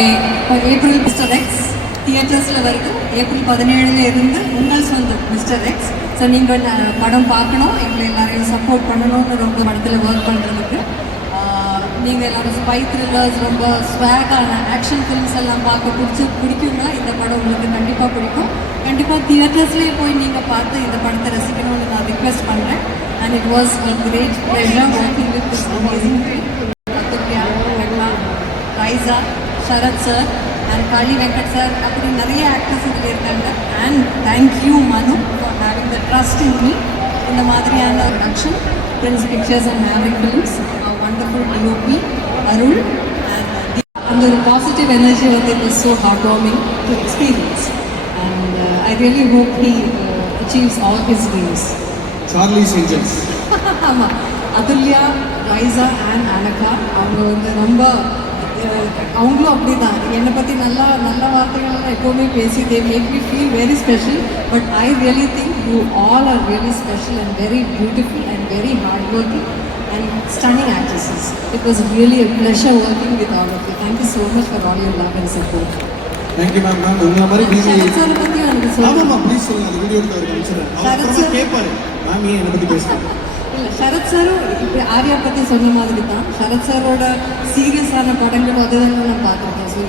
Okay, April mister X தியேட்டர்ஸில் வருது. April 17 இருந்து உங்கள் சொந்தம் மிஸ்டர் எக்ஸ். ஸோ நீங்கள் படம் பார்க்கணும், எங்களை எல்லாரையும் சப்போர்ட் பண்ணணும்னு ரொம்ப படத்தில் ஒர்க் பண்ணுறதுக்கு. நீங்கள் எல்லோரும் ஸ்பை த்ரில்லர்ஸ், ரொம்ப ஸ்வாகான ஆக்ஷன் ஃபிலிம்ஸ் எல்லாம் பார்க்க பிடிக்குங்களா? இந்த படம் உங்களுக்கு கண்டிப்பாக பிடிக்கும். கண்டிப்பாக தியேட்டர்ஸ்லேயே போய் நீங்கள் பார்த்து இந்த படத்தை ரசிக்கணும்னு நான் ரிக்வெஸ்ட் பண்ணுறேன். And it was a great pleasure working with this amazing film. கத்துக்கியா, Raiza, Sarath sir and Kaali Venkat sir, அப்படி நிறைய ஆக்டர்ஸ் இதில் இருக்காங்க. And thank you Manu for having the trust in me. இந்த மாதிரியான production Prince Pictures and Maverick Films, wonderful DOP Arul, and the positive energy of it is so heartwarming to experience, and I really hope he achieves all his dreams. Charlie's Angels. ஆமா, Athulya, Raiza and Anagha அவங்க வந்து ரொம்ப அவங்களும் அப்படி தான் என்னை பற்றி நல்ல வார்த்தைகள்லாம் எப்போவுமே பேசி they make me feel very special. But I really think you all are really special and very beautiful and very hard working and stunning actresses. It was really a pleasure working with all of you. Thank you so much for all your love and support. Thank you, ma'am. உங்க மாதிரி Sarath sir பற்றி எனக்கு சொல்லுங்க. ஆமாம், please சொல்லுங்க. அது video எடுத்து அவர் காமிச்சிடுறேன். சரத் சார் கேட்பாரு, மேம் ஏன் என்னை பற்றி பேசுகிறேன். இல்லை, சரத் சாரும் இப்போ ஆர்யா பற்றி சொன்ன மாதிரி தான். சரத் சாரோட சீரியஸான படங்கள் அதுதான் நான் பார்த்துருக்கேன். ஸோ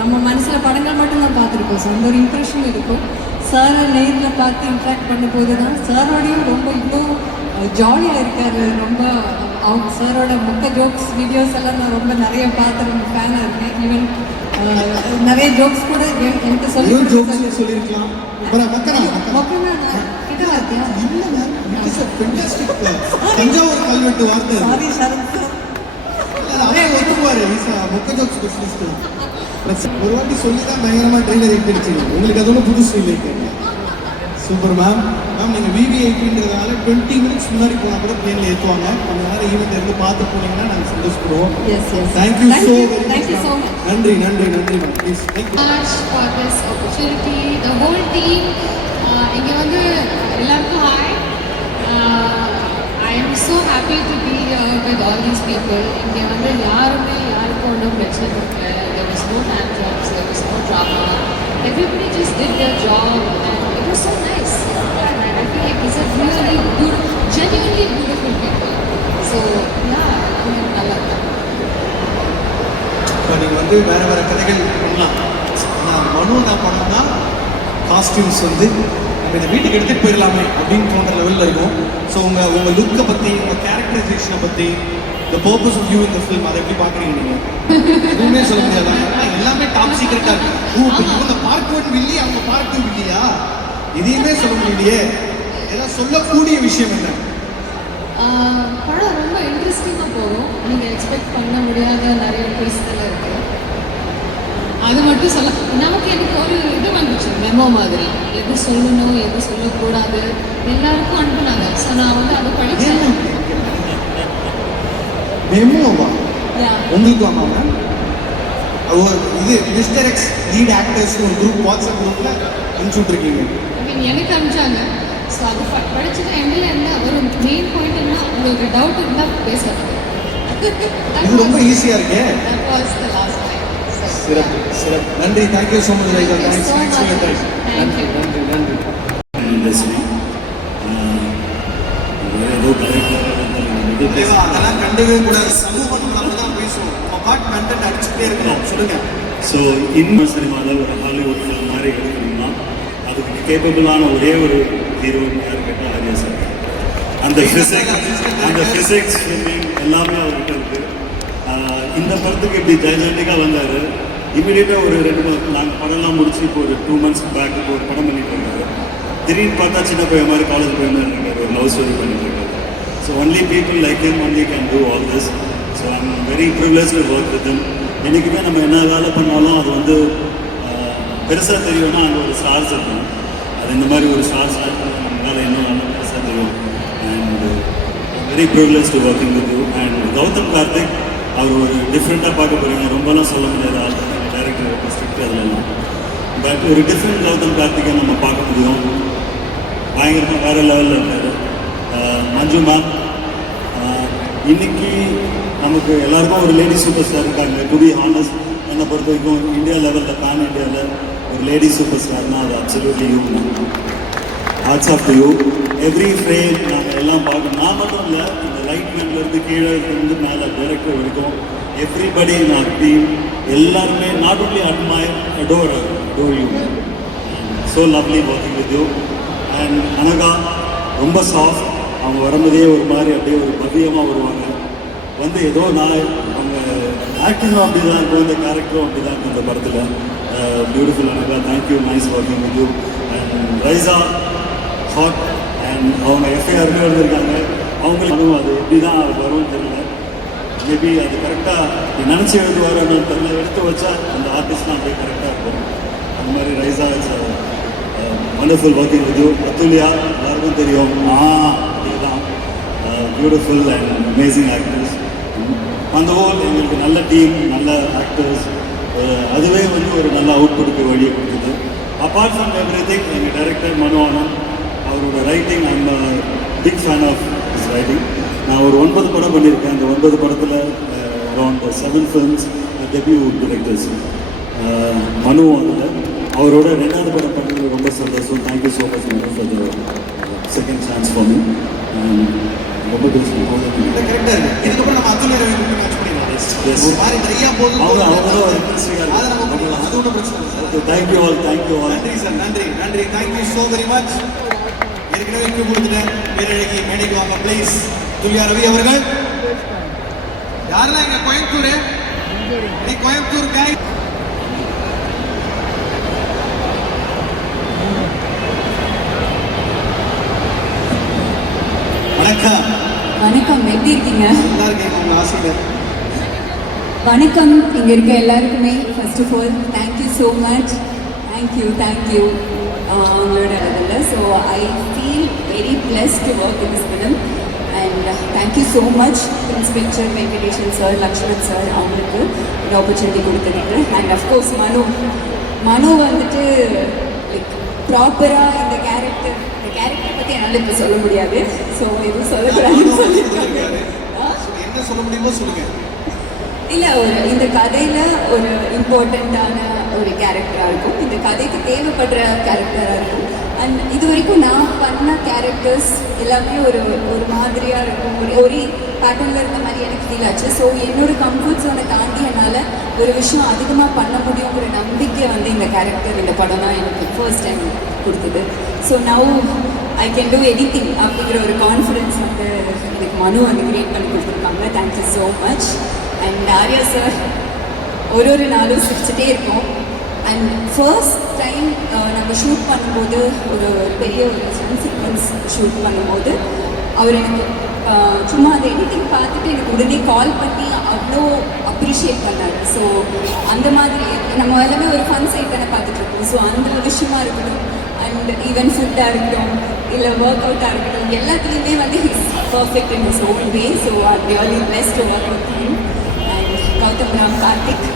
நம்ம மனசில் படங்கள் மட்டும் தான் பார்த்துருக்கோம். ஸோ அந்த ஒரு இம்ப்ரெஷன் இருக்கும். சாரை நேரில் பார்த்து இன்ட்ராக்ட் பண்ணும்போது தான் சாரோடையும் ரொம்ப இன்னும் ஜாலியாக இருக்கார். ரொம்ப அவங்க சாரோட மொக்க ஜோக்ஸ் வீடியோஸ் எல்லாம் நான் ரொம்ப நிறைய பார்த்து ரொம்ப ஃபேனாக இருக்கேன். ஈவன் நிறைய ஜோக்ஸ் கூட எனக்கு சொல்லியிருக்கலாம். மொக்கமே நான் கிட்ட இருக்கேன். இல்லை ma'am, it is a fantastic Thanjavur கல்வெட்டு வார்த்தை. சாரி சரத் சார், அவரே ஒத்துக்குவார். மொக்க ஜோக் ஸ்பெஷலிஸ்ட். ஒரு வாட்டி சொல்லி தான் பயங்கரமாக ட்ரெயிலர் ஏற்றிடுச்சிங்க. உங்களுக்கு அது ஒன்றும் புதுசு இல்லை. Super ma'am. மேம் நீங்கள் விவிஐபின்றதுனால 20 minutes முன்னாடி போனால் கூட பிளேனில் ஏற்றுவாங்க. கொஞ்ச நேரம் ஈவெண்ட் இருந்து பார்த்து போனீங்கன்னா நாங்கள் சந்தோஷப்படுவோம். Thank you so much. நன்றி நன்றி நன்றி ma'am. Please thank you for this opportunity. The whole team, இங்கே வந்து எல்லாருக்கும் hi. I am so happy to be here with all these people. இங்கே வந்து யாருக்கும் ஒன்றும் பிரச்சனை இல்லை. There was no tantrums, there was no drama. Everybody just did their job and it was so nice. And I feel like these are really good, genuinely beautiful people. So yeah, நல்லா இருக்கு. இப்போ நீங்கள் வந்து வேறு கதைகள் பண்ணலாம். ஆனால் மனு நான் பண்ணோம்னா காஸ்டியூம்ஸ் வந்து நம்ம இந்த வீட்டுக்கு எடுத்துகிட்டு போயிடலாமே அப்படின்னு தோன்ற லெவலில் இருக்கும். ஸோ உங்கள் லுக்கை பற்றி, உங்கள் கேரக்டரைசேஷனை பற்றி, த பர்பஸ் ஆஃப் யூ இந்த ஃபிலிம் அதை எப்படி பார்க்குறீங்க நீங்கள்? எதுவுமே சொல்ல முடியாது. எல்லாமே டாப் சீக்ரெட்டாக இருக்கு. இவங்க பார்ட் 1 வில்லி, அவங்க பார்ட் 2 வில்லியா? இதையுமே சொல்ல முடியலையே. இதெல்லாம் சொல்லக்கூடிய விஷயம் என்ன? படம் ரொம்ப இன்ட்ரெஸ்டிங்காக போகும். நீங்கள் எக்ஸ்பெக்ட் பண்ண முடியாத நிறைய ட்விஸ்டெல்லாம் இருக்குது. அது மட்டும் சொல்ல எனக்கு ஒரு இது வந்துச்சு, மெமோ மாதிரி. எது சொல்லணும், எது சொல்லக்கூடாது எல்லாருக்கும் அனுப்புனாங்க. ஸோ நான் வந்து அதை படித்தேன். மெமோவா உங்களுக்கு? ஆமாம் மேம். இது மிஸ்டர் எக்ஸ் லீட் ஆக்டர்ஸ் ஒரு குரூப், வாட்ஸ்அப் குரூப்பில் அனுப்பிச்சுட்ருக்கீங்க. ஐ மீன் எனக்கு அனுப்பிச்சாங்க. ஸோ அது படிச்சுட்டு எண்டில் என்ன ஒரு மெயின் பாயிண்ட் என்ன, உங்களுக்கு டவுட் இருந்தால் பேசலாம். இது ரொம்ப ஈஸியாக இருக்கே. That was the last line. சிறப்பு சிறப்பு. நன்றி. Thank you so much Raiza. Thanks. நன்றி நன்றி நன்றி. அதெல்லாம் கண்டவே கூடாது. சமூகம் நம்ம தான் பேசுவோம். கண்டென்ட் அடிச்சுட்டே இருக்கணும். சொல்லுங்க. ஸோ இன்னும் சினிமாவில் ஒரு ஹாலிவுட் ஃபிலிம் மாதிரி எடுக்கணும்னா அதுக்கு கேப்பபிளான ஒரே ஒரு ஹீரோயின் யார் கேட்டால் ஆர்யா சார். அந்த ஃபிசிக்ஸ் ஸ்விம்மிங் எல்லாமே அவர்கிட்ட இருக்குது. இந்த படத்துக்கு இப்படி ஜெயஜெண்டிக்காக வந்தார். இமீடியட்டாக ஒரு 2 நாங்கள் படம்லாம் முடிச்சு இப்போ ஒரு 2 months பேக் இப்போ ஒரு படம் பண்ணிட்டு இருந்தார். திடீர்னு பார்த்தா சின்ன பையன் மாதிரி காலேஜ் பையன் மாதிரி இருக்கார். ஒரு லவ் ஸ்டோரி பண்ணிட்டு இருக்காரு. So only people like him only can do all this. So I am very privilege to work with him. என்றைக்குமே நம்ம என்ன வேலை பண்ணாலும் அது வந்து பெருசாக தெரியும்னா அங்கே ஒரு ஸ்டார்ஸ் இருக்கும். அது இந்த மாதிரி ஒரு ஸ்டார்ஸ் நம்மளால் இன்னும் நல்லா பெருசாக தெரியும். And very privilege to working with you. And Gautham Karthik அவர் ஒரு டிஃப்ரெண்ட்டாக பார்க்க போகிறீங்க. ரொம்பலாம் சொல்ல முடியாது ஆள் டைரக்டர் ஸ்ட்ரிக்ட் அதெல்லாம். பட் ஒரு டிஃப்ரெண்ட் கௌதம் கார்த்திகை நம்ம பார்க்க முடியும். பயங்கரமாக வேறு லெவலில் இருக்கார். மஞ்சு மேம் இன்னைக்கு நமக்கு எல்லாருக்கும் ஒரு லேடி சூப்பர் ஸ்டார் இருக்காங்க. டு பி ஹானஸ்ட் என்னை பொறுத்த வரைக்கும் இந்தியா லெவலில் பேன் இந்தியாவில் ஒரு லேடி சூப்பர் ஸ்டார்னால் அது absolutely you. Hats off to you. Every frame நாங்கள் எல்லாம் பார்க்கணும். நான் மட்டும் இல்லை, இந்த லைட் மேன்லேருந்து கீழே இருந்து மேலே டைரக்டர் வரைக்கும் எவ்ரிபடி நான் டீம் எல்லாருமே not only admire adore you. So lovely working with you. And Anagha ரொம்ப சாஃப்ட். அவங்க வரும்போதே ஒரு மாதிரி அப்படியே ஒரு பவ்யமாக வருவாங்க. வந்து ஏதோ நான் அவங்க ஆக்டிங்கும் அப்படி தான் இருக்கும், இந்த கேரக்டரும் அப்படி தான் இருக்கும் இந்த படத்தில். Beautiful Anagha, thank you, nice working with you. And Raiza hot. And அவங்க எஃப்ஐஆருமே எழுதியிருக்காங்க. அவங்களுக்கு அது எப்படி தான் வரும்னு தெரியல. மேபி அது கரெக்டாக நினச்சி எழுதுவாரோன்னு தெரியல. எடுத்து வச்சா அந்த ஆர்டிஸ்ட்லாம் அப்படியே கரெக்டாக இருக்கும். அந்த மாதிரி Raiza it's wonderful working with you. Athulya எல்லாருக்கும் தெரியும். அதுதான் பியூட்டிஃபுல் அண்ட் அமேசிங் ஆக்டர்ஸ். அந்த ஹோல் எங்களுக்கு நல்ல டீம், நல்ல ஆக்டர்ஸ். அதுவே வந்து ஒரு நல்ல அவுட்புட்டுக்கு வழியை கொடுக்குது. அப்பார்ட் ஃப்ரம் எவ்ரி திங் எங்கள் டைரக்டர் மனு ஆனந்த் அவரோட writing, I'm big fan of his writing. நான் ஒரு 9 படம் பண்ணியிருக்கேன். அந்த 9 படத்தில் அரௌண்ட் 7 ஃபிலிம்ஸ் டெபியூ டிரெக்டர்ஸ். மனு அதில் அவரோட 2வது படம் பண்ணது ரொம்ப சந்தோஷம். தேங்க்யூ ஸோ மச் மனு for the second chance for me. ரொம்ப பேசுவோம். கரெக்டாக இருக்கு. இதுக்கப்புறம் நம்ம அத்துலியா ரவி மேட்ச் பண்ணிடலாம். ஒரு மாதிரி நிறைய போதும். அவங்களும் அதை நம்ம பண்ணிடலாம். அது ஒன்றும் பிரச்சனை இல்லை sir. Thank you all, thank you all. நன்றி சார், நன்றி நன்றி. Thank you so very much. ஏற்கனவே இங்கே கொடுத்துட்டேன். பேரழகி மேடைக்கு வாங்க ப்ளீஸ். துல்லியா ரவி அவர்கள். யாரெல்லாம் இங்கே கோயம்புத்தூர்? நீ கோயம்புத்தூர் காய். வணக்கம். வணக்கம், எப்படி இருக்கீங்க? நல்லா இருக்கீங்க உங்க ஆசையில். வணக்கம் இங்கே இருக்க எல்லாருக்குமே. First of all thank you so much. Thank you உங்களோட இதில். So I feel very blessed to work in this film. And thank you so much Prince Pictures Venkatesan sir, Lakshman sir அவங்களுக்கு ஒரு ஆப்பர்ச்சுனிட்டி கொடுத்ததுக்கு. அண்ட் அஃப்கோர்ஸ் மனு வந்துட்டு லைக் ப்ராப்பராக இந்த கேரக்டர் பற்றி என்னால் இப்போ சொல்ல முடியாது. ஸோ எதுவும் சொல்லக்கூடாதுன்னு சொல்லியிருக்காங்க. என்ன சொல்ல முடியுமோ சொல்லுங்க. இல்லை, இந்த கதையில் ஒரு இம்பார்ட்டண்ட்டான ஒரு கேரக்டராக இருக்கும். இந்த கதைக்கு தேவைப்படுற கேரக்டராக இருக்கும். அண்ட் இது வரைக்கும் நான் பண்ண கேரக்டர்ஸ் எல்லாமே ஒரு மாதிரியாக இருக்கும். ஒரே பேட்டர்னில் இருந்த மாதிரி எனக்கு ஃபீல் ஆச்சு. ஸோ என்னோட கம்ஃபர்ட் ஜோனை தாண்டி என்னால் ஒரு விஷயம் அதிகமாக பண்ண முடியுங்கிற நம்பிக்கை வந்து இந்த கேரக்டர், இந்த படம் தான் எனக்கு ஃபர்ஸ்ட் டைம் கொடுத்தது. So now I can do anything அப்படிங்கிற ஒரு கான்ஃபிடென்ஸ் வந்து எனக்கு மனு வந்து கிரியேட் பண்ணி கொடுத்துருக்காங்க. Thank you so much. And Arya sir ஒரு நாளும் சிரிச்சுட்டே இருக்கோம். அண்ட் ஃபர்ஸ்ட் டைம் நம்ம ஷூட் பண்ணும்போது ஒரு பெரிய ஒரு சீக்வன்ஸ் ஷூட் பண்ணும்போது அவர் எனக்கு சும்மா அந்த எடிட்டிங் பார்த்துட்டு எனக்கு உடனே கால் பண்ணி அவ்வளோ அப்ரிஷியேட் பண்ணார். ஸோ அந்த மாதிரி நம்ம எல்லாமே ஒரு ஃபன் சைட் தானே பார்த்துட்டு இருக்கோம். ஸோ அந்த விஷயமா இருக்கட்டும், அண்ட் ஈவன் ஃபுட்டாக இருக்கட்டும், இல்லை ஒர்க் அவுட்டாக இருக்கட்டும், எல்லாத்துலேயுமே வந்து his perfect in his own way. So I really blessed to work with him. And Gautham Ram Karthik,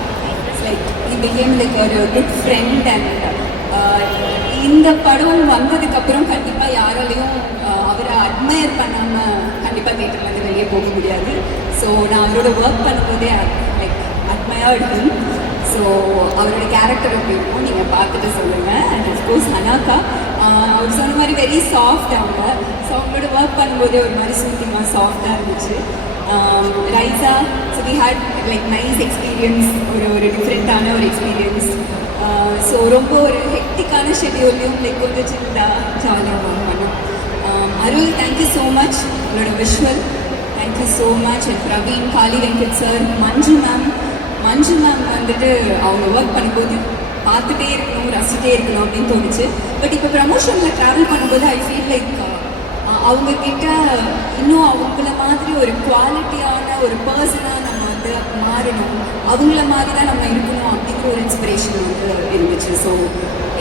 it's like he became like ஒரு குட் ஃப்ரெண்ட். அண்ட் இந்த படம் வந்ததுக்கப்புறம் கண்டிப்பாக யாராலையும் அவரை அட்மையர் பண்ணாமல் கண்டிப்பாக தேட்டர்லேருந்து வெளியே போக முடியாது. ஸோ நான் அவரோட ஒர்க் பண்ணும்போதே லைக் அட்மையர்ட் ஹிம். ஸோ அவரோட கேரக்டர் எப்படி இருக்கும் நீங்கள் பார்த்துட்டு சொல்லுங்கள். அண்ட் அஃப்கோர்ஸ் அனாக்கா அவர் சொன்ன மாதிரி வெரி சாஃப்ட் அவங்க. ஸோ அவங்களோட ஒர்க் பண்ணும்போதே ஒரு மாதிரி சூத்திங்காக சாஃப்டாக இருந்துச்சு. Raiza, so we had like nice experience, ஒரு டிஃப்ரெண்ட்டான ஒரு எக்ஸ்பீரியன்ஸ். ஸோ ரொம்ப ஒரு ஹெக்டிக்கான ஷெட்யூல்லையும் லைக் கொஞ்சம் சின்னதாக ஜாலியாக ஒர்க் பண்ணோம். அருள், தேங்க்யூ ஸோ மச். உங்களோட visual thank you so much. And Praveen, Kali Venkat sir, Manju ma'am வந்துட்டு அவங்க ஒர்க் பண்ணும்போது பார்த்துட்டே இருக்கணும், ரசிச்சிட்டே இருக்கணும் அப்படின்னு தோணுச்சு. பட் இப்போ ப்ரமோஷனில் ட்ராவல் பண்ணும்போது ஐ ஃபீல் லைக் அவங்கக்கிட்ட இன்னும் அவங்கள மாதிரி ஒரு குவாலிட்டியான ஒரு பர்சனாக நம்ம வந்து மாறணும், அவங்கள மாதிரி தான் நம்ம இருக்கணும் அப்படிங்கிற ஒரு இன்ஸ்பிரேஷன் வந்து இருந்துச்சு. So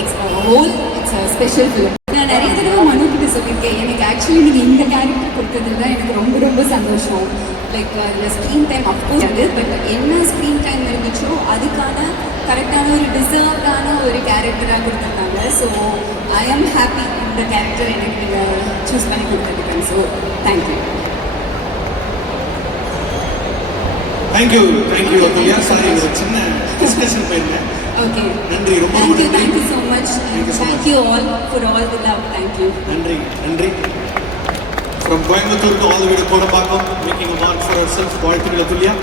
it's special film. நான் நிறைய தடவை மனு கிட்ட சொல்லியிருக்கேன், எனக்கு ஆக்சுவலி நீங்கள் இந்த கேரக்டர் கொடுத்ததுல தான் எனக்கு ரொம்ப ரொம்ப சந்தோஷம். லைக் அதில் ஸ்க்ரீன் டைம் அஃப்கோர்ஸ் அது, பட் என்ன ஸ்க்ரீன் டைம் இருந்துச்சோ அதுக்கான கரெக்டான ஒரு டிசர்வ்டான ஒரு கேரக்டராக கொடுத்துருந்தாங்க. ஸோ ஐ ஆம் ஹாப்பி இந்த கேரக்டர் எனக்கு நீங்கள் சூஸ் பண்ணி கொடுத்துருக்கேன். So thank you. Thank you Athulya. Sorry, ஒரு சின்ன டிஸ்கஷன் Okay. நன்றி, ரொம்ப Thank you, நன்றி. thank you so much. Thank you so Thank much. you all for all the love. Thank you. நன்றி நன்றி. From Coimbatore to all the way to Kodambakkam, making a mark for ourselves. வாழ்த்துக்கள் துல்லியா.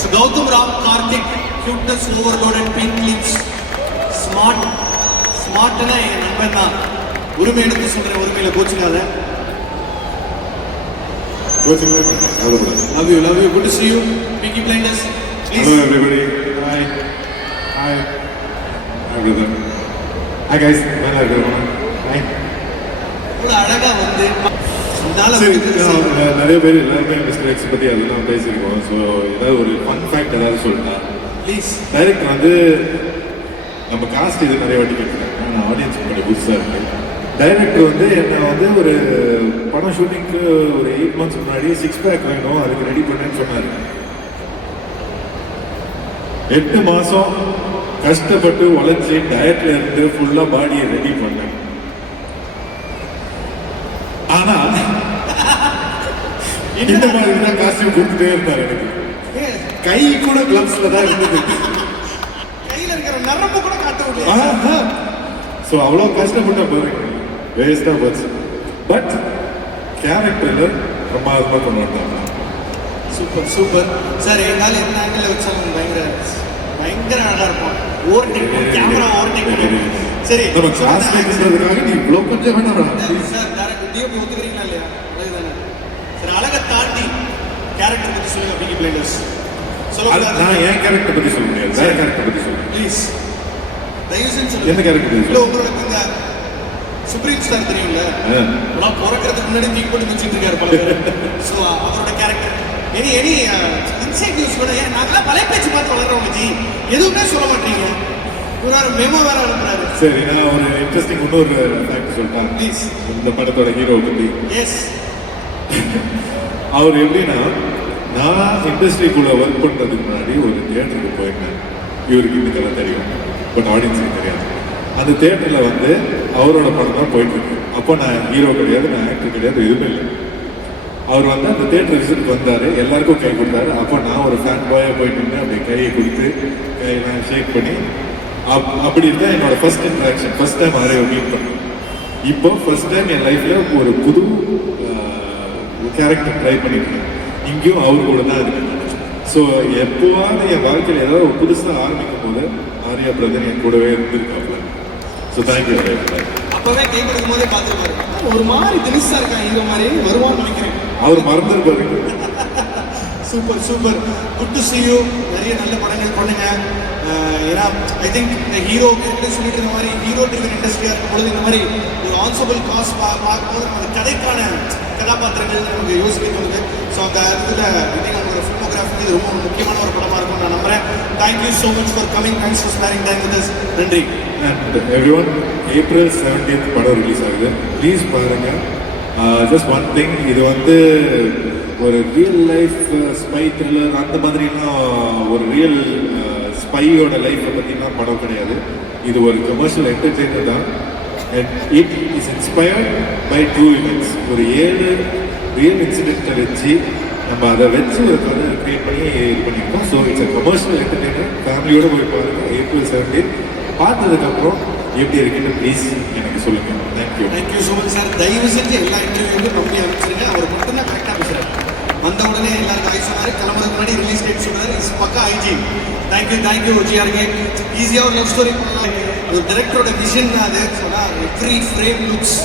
So Gautam Ram Karthik, cuteness overloaded, pink lips, smart. ஸ்மார்ட்னா என் நண்பன் தான். உரிமை எடுத்து சொல்ற, உரிமையில கோச்சுக்காத. Love you, good to see you. Pinky Blinders, please. Hello everybody. Hi. Hi. Hi brother. Hi guys. Hello everyone. Hi. இவ்வளவு அழகா வந்து இதனால சரி, வந்து நிறைய பேர் எல்லாருமே மிஸ்டர் எக்ஸ் பற்றி அதெல்லாம் பேசியிருக்கோம். ஸோ ஏதாவது ஒரு ஃபன் ஃபேக்ட் ஏதாவது சொல்லிட்டா. ப்ளீஸ். டைரக்டர் வந்து நம்ம காஸ்ட் இது நிறைய வாட்டி கேட்குறாங்க. நான் ஆடியன்ஸ் கொஞ்சம் புதுசாக இருக்கு. டைரக்டர் வந்து என்னை வந்து ஒரு படம் ஷூட்டிங்க்கு ஒரு 8 months முன்னாடி 6 பேக் வேணும், அதுக்கு ரெடி பண்ணேன்னு சொன்னார். 8 மாதம் கஷ்டப்பட்டு உழைச்சி டயட்ல இருந்து ஃபுல்லாக பாடியை ரெடி பண்ணேன். ஆனா இந்த மாதிரி தான் காஸ்டியூம் கொடுத்துட்டே இருந்தார் எனக்கு. கை கூட கிளப்ஸ்ல தான் இருந்தது. கையில இருக்கிற நரம்பு கூட காட்ட முடியல. ஸோ அவ்வளோ கஷ்டப்பட்ட பாருங்க, வேஸ்டா போச்சு. பட் கேரக்டர்ல பிரமாதமா கொண்டு வந்தாங்க. Super super sir. என்னால என்ன ஆங்கிள் வச்சாலும் பயங்கர அழகா இருக்கும். Overtake camera overtake. சரி, நம்ம கிளாஸ்மேட்ன்றதுக்காக நீ இவ்வளோ கொஞ்சம் வேணாம் சார். டேரக்டர் டிஓபி ஒத்துக்கிறீங்களா இல்லையா? அழகுதானே சார். அழகை தாண்டி கேரக்டர் பத்தி சொல்லுங்க. பிகி பிளைண்டர்ஸ் சொல்லுங்க. நான் என் கேரக்டர் பத்தி சொல்ல முடியாது, வேற கேரக்டர் பத்தி சொல்லுங்க ப்ளீஸ். தயவு செஞ்சு சொல்லுங்க. எந்த கேரக்டர் இல்ல உங்களோட இந்த சுப்ரீம் ஸ்டார் தெரியும்ல, நான் பிறக்கிறதுக்கு முன்னாடி தூக்கி போட்டு வச்சுட்டு இருக்காரு பல பேர். ஸோ அவரோட கேரக்டர் எனி இன்சென்டிவ்ஸ் கூட. ஏன் நாங்களாம் பழைய பேச்சு பார்த்து வளர்றவங்க ஜி, எதுவுமே சொல்ல மாட்டீங்க. ஒரு மெமோ வேற அனுப்புறாரு. சரி, நான் ஒரு இன்ட்ரெஸ்டிங் இன்னொரு ஃபேக்ட் சொல்லிட்டேன் ப்ளீஸ். இந்த படத்தோட ஹீரோ பத்தி. எஸ். அவர் எப்படின்னா, நான் இண்டஸ்ட்ரிக்குள்ள ஒர்க் பண்றதுக்கு முன்னாடி ஒரு தியேட்டருக்கு போயிருந்தேன். இவருக்கு இந்த கதை தெரியும், பட் ஆடியன்ஸுக்கு தெரியாது. அந்த தியேட்டர்ல வந்து அவரோட படம் தான் போயிட்டு இருக்கு. அப்போ நான் ஹீரோ கிடையாது, நான் ஆக்டர் கிடையாது, எதுவுமே இல்லை. அவர் வந்து அந்த தியேட்டர் விசிட்டுக்கு வந்தாரு, எல்லாருக்கும் கை கொடுத்தாரு. அப்போ நான் ஒரு ஃபேன் பாயா போயிட்டு இருந்தேன். அப்படி கையை கொடுத்து கையெல்லாம் ஷேக் பண்ணி அப்படி இருந்தால் என்னோட ஃபர்ஸ்ட் இன்ட்ராக்ஷன், ஃபர்ஸ்ட் டைம் அவரை மீட் பண்ணேன். இப்போ ஃபர்ஸ்ட் டைம் என் லைஃப்ல ஒரு புது கேரக்டர் ட்ரை பண்ணிருக்கேன். இங்கேயும் அவர் கூட தான் இருக்கேன். ஸோ எப்போவாவது என் வாழ்க்கையில் ஏதாவது ஒரு புதுசாக ஆரம்பிக்கும் போது ஆர்யா பிரதர் என் கூடவே இருந்திருக்காப்ல. So thank you. அப்பவே கை கொடுக்கும் போதே பார்த்துருப்பாரு. ஒரு மாதிரி தினிசா இருக்கான், ஹீரோ மாதிரி வருவான்னு நினைக்கிறேன். அவர் மறந்துருப்பாரு. Super super. Good to see you. நிறைய நல்ல படங்கள் பண்ணுங்க. ஏன்னா ஐ திங்க் இந்த ஹீரோ சொல்லிட்டு இருந்த மாதிரி ஹீரோ ட்ரிவன் இண்டஸ்ட்ரியாக இருக்கும் பொழுது இந்த மாதிரி ஒரு ஆன்சபிள் காஸ்ட் பார்க்கும்போது அந்த கதைக்கான கதாபாத்திரங்கள் நமக்கு யோசிக்க தோணுது. ஸோ அந்த இடத்துல இன்னைக்கு நம்மளோட ஃபிலிமோகிராஃபிக்கு இது ரொம்ப முக்கியமான ஒரு படமாக இருக்கும்னு நான் நம்புறேன். Thank you so much for coming. Thanks for ஸ்பேரிங் time with us. நன்றி. அண்ட் எவ்ரிஒன், April 17th படம் ரிலீஸ் ஆகுது. ப்ளீஸ் பாருங்க. ஜஸ்ட் ஒன் திங், இது வந்து ஒரு ரியல் லைஃப் ஸ்பை த்ரில்லர் அந்த மாதிரிலாம் ஒரு ரியல் ஸ்பையோட லைஃப்பை பற்றிலாம் படம் கிடையாது. இது ஒரு கமர்ஷியல் என்டர்டெய்னர் தான். And it is inspired by true events. ஒரு 7 ரியல் இன்சிடென்ட்டை வச்சு நம்ம அதை வச்சு ஒரு கதை கிரியேட் பண்ணி இது பண்ணியிருக்கோம். So it's a commercial entertainer. ஃபேமிலியோடு போய் பாருங்கள். April 17th பார்த்ததுக்கப்புறம் எப்படி இருக்குன்னு ப்ளீஸ் எனக்கு சொல்லுங்கள். Thank you. Thank you so much sir. தயவு செஞ்சு எல்லா இன்டர்வியூவும் நம்பி அமைச்சிருங்க. அவர் மட்டும்தான் கரெக்டாக பேசுகிறார். வந்த உடனே எல்லாருக்கும் ஐ சொன்னார், கிளம்புறதுக்கு முன்னாடி ரிலீஸ் டேட் சொன்னார். இஸ் பக்கா ஐஜின். Thank you GRK. ஈஸியாக ஒரு லவ் ஸ்டோரி பண்ணலாம். ஒரு டைரக்டரோட விஷன் தான் அது. சொன்னால் எவ்ரி ஃப்ரேம் லுக்ஸ்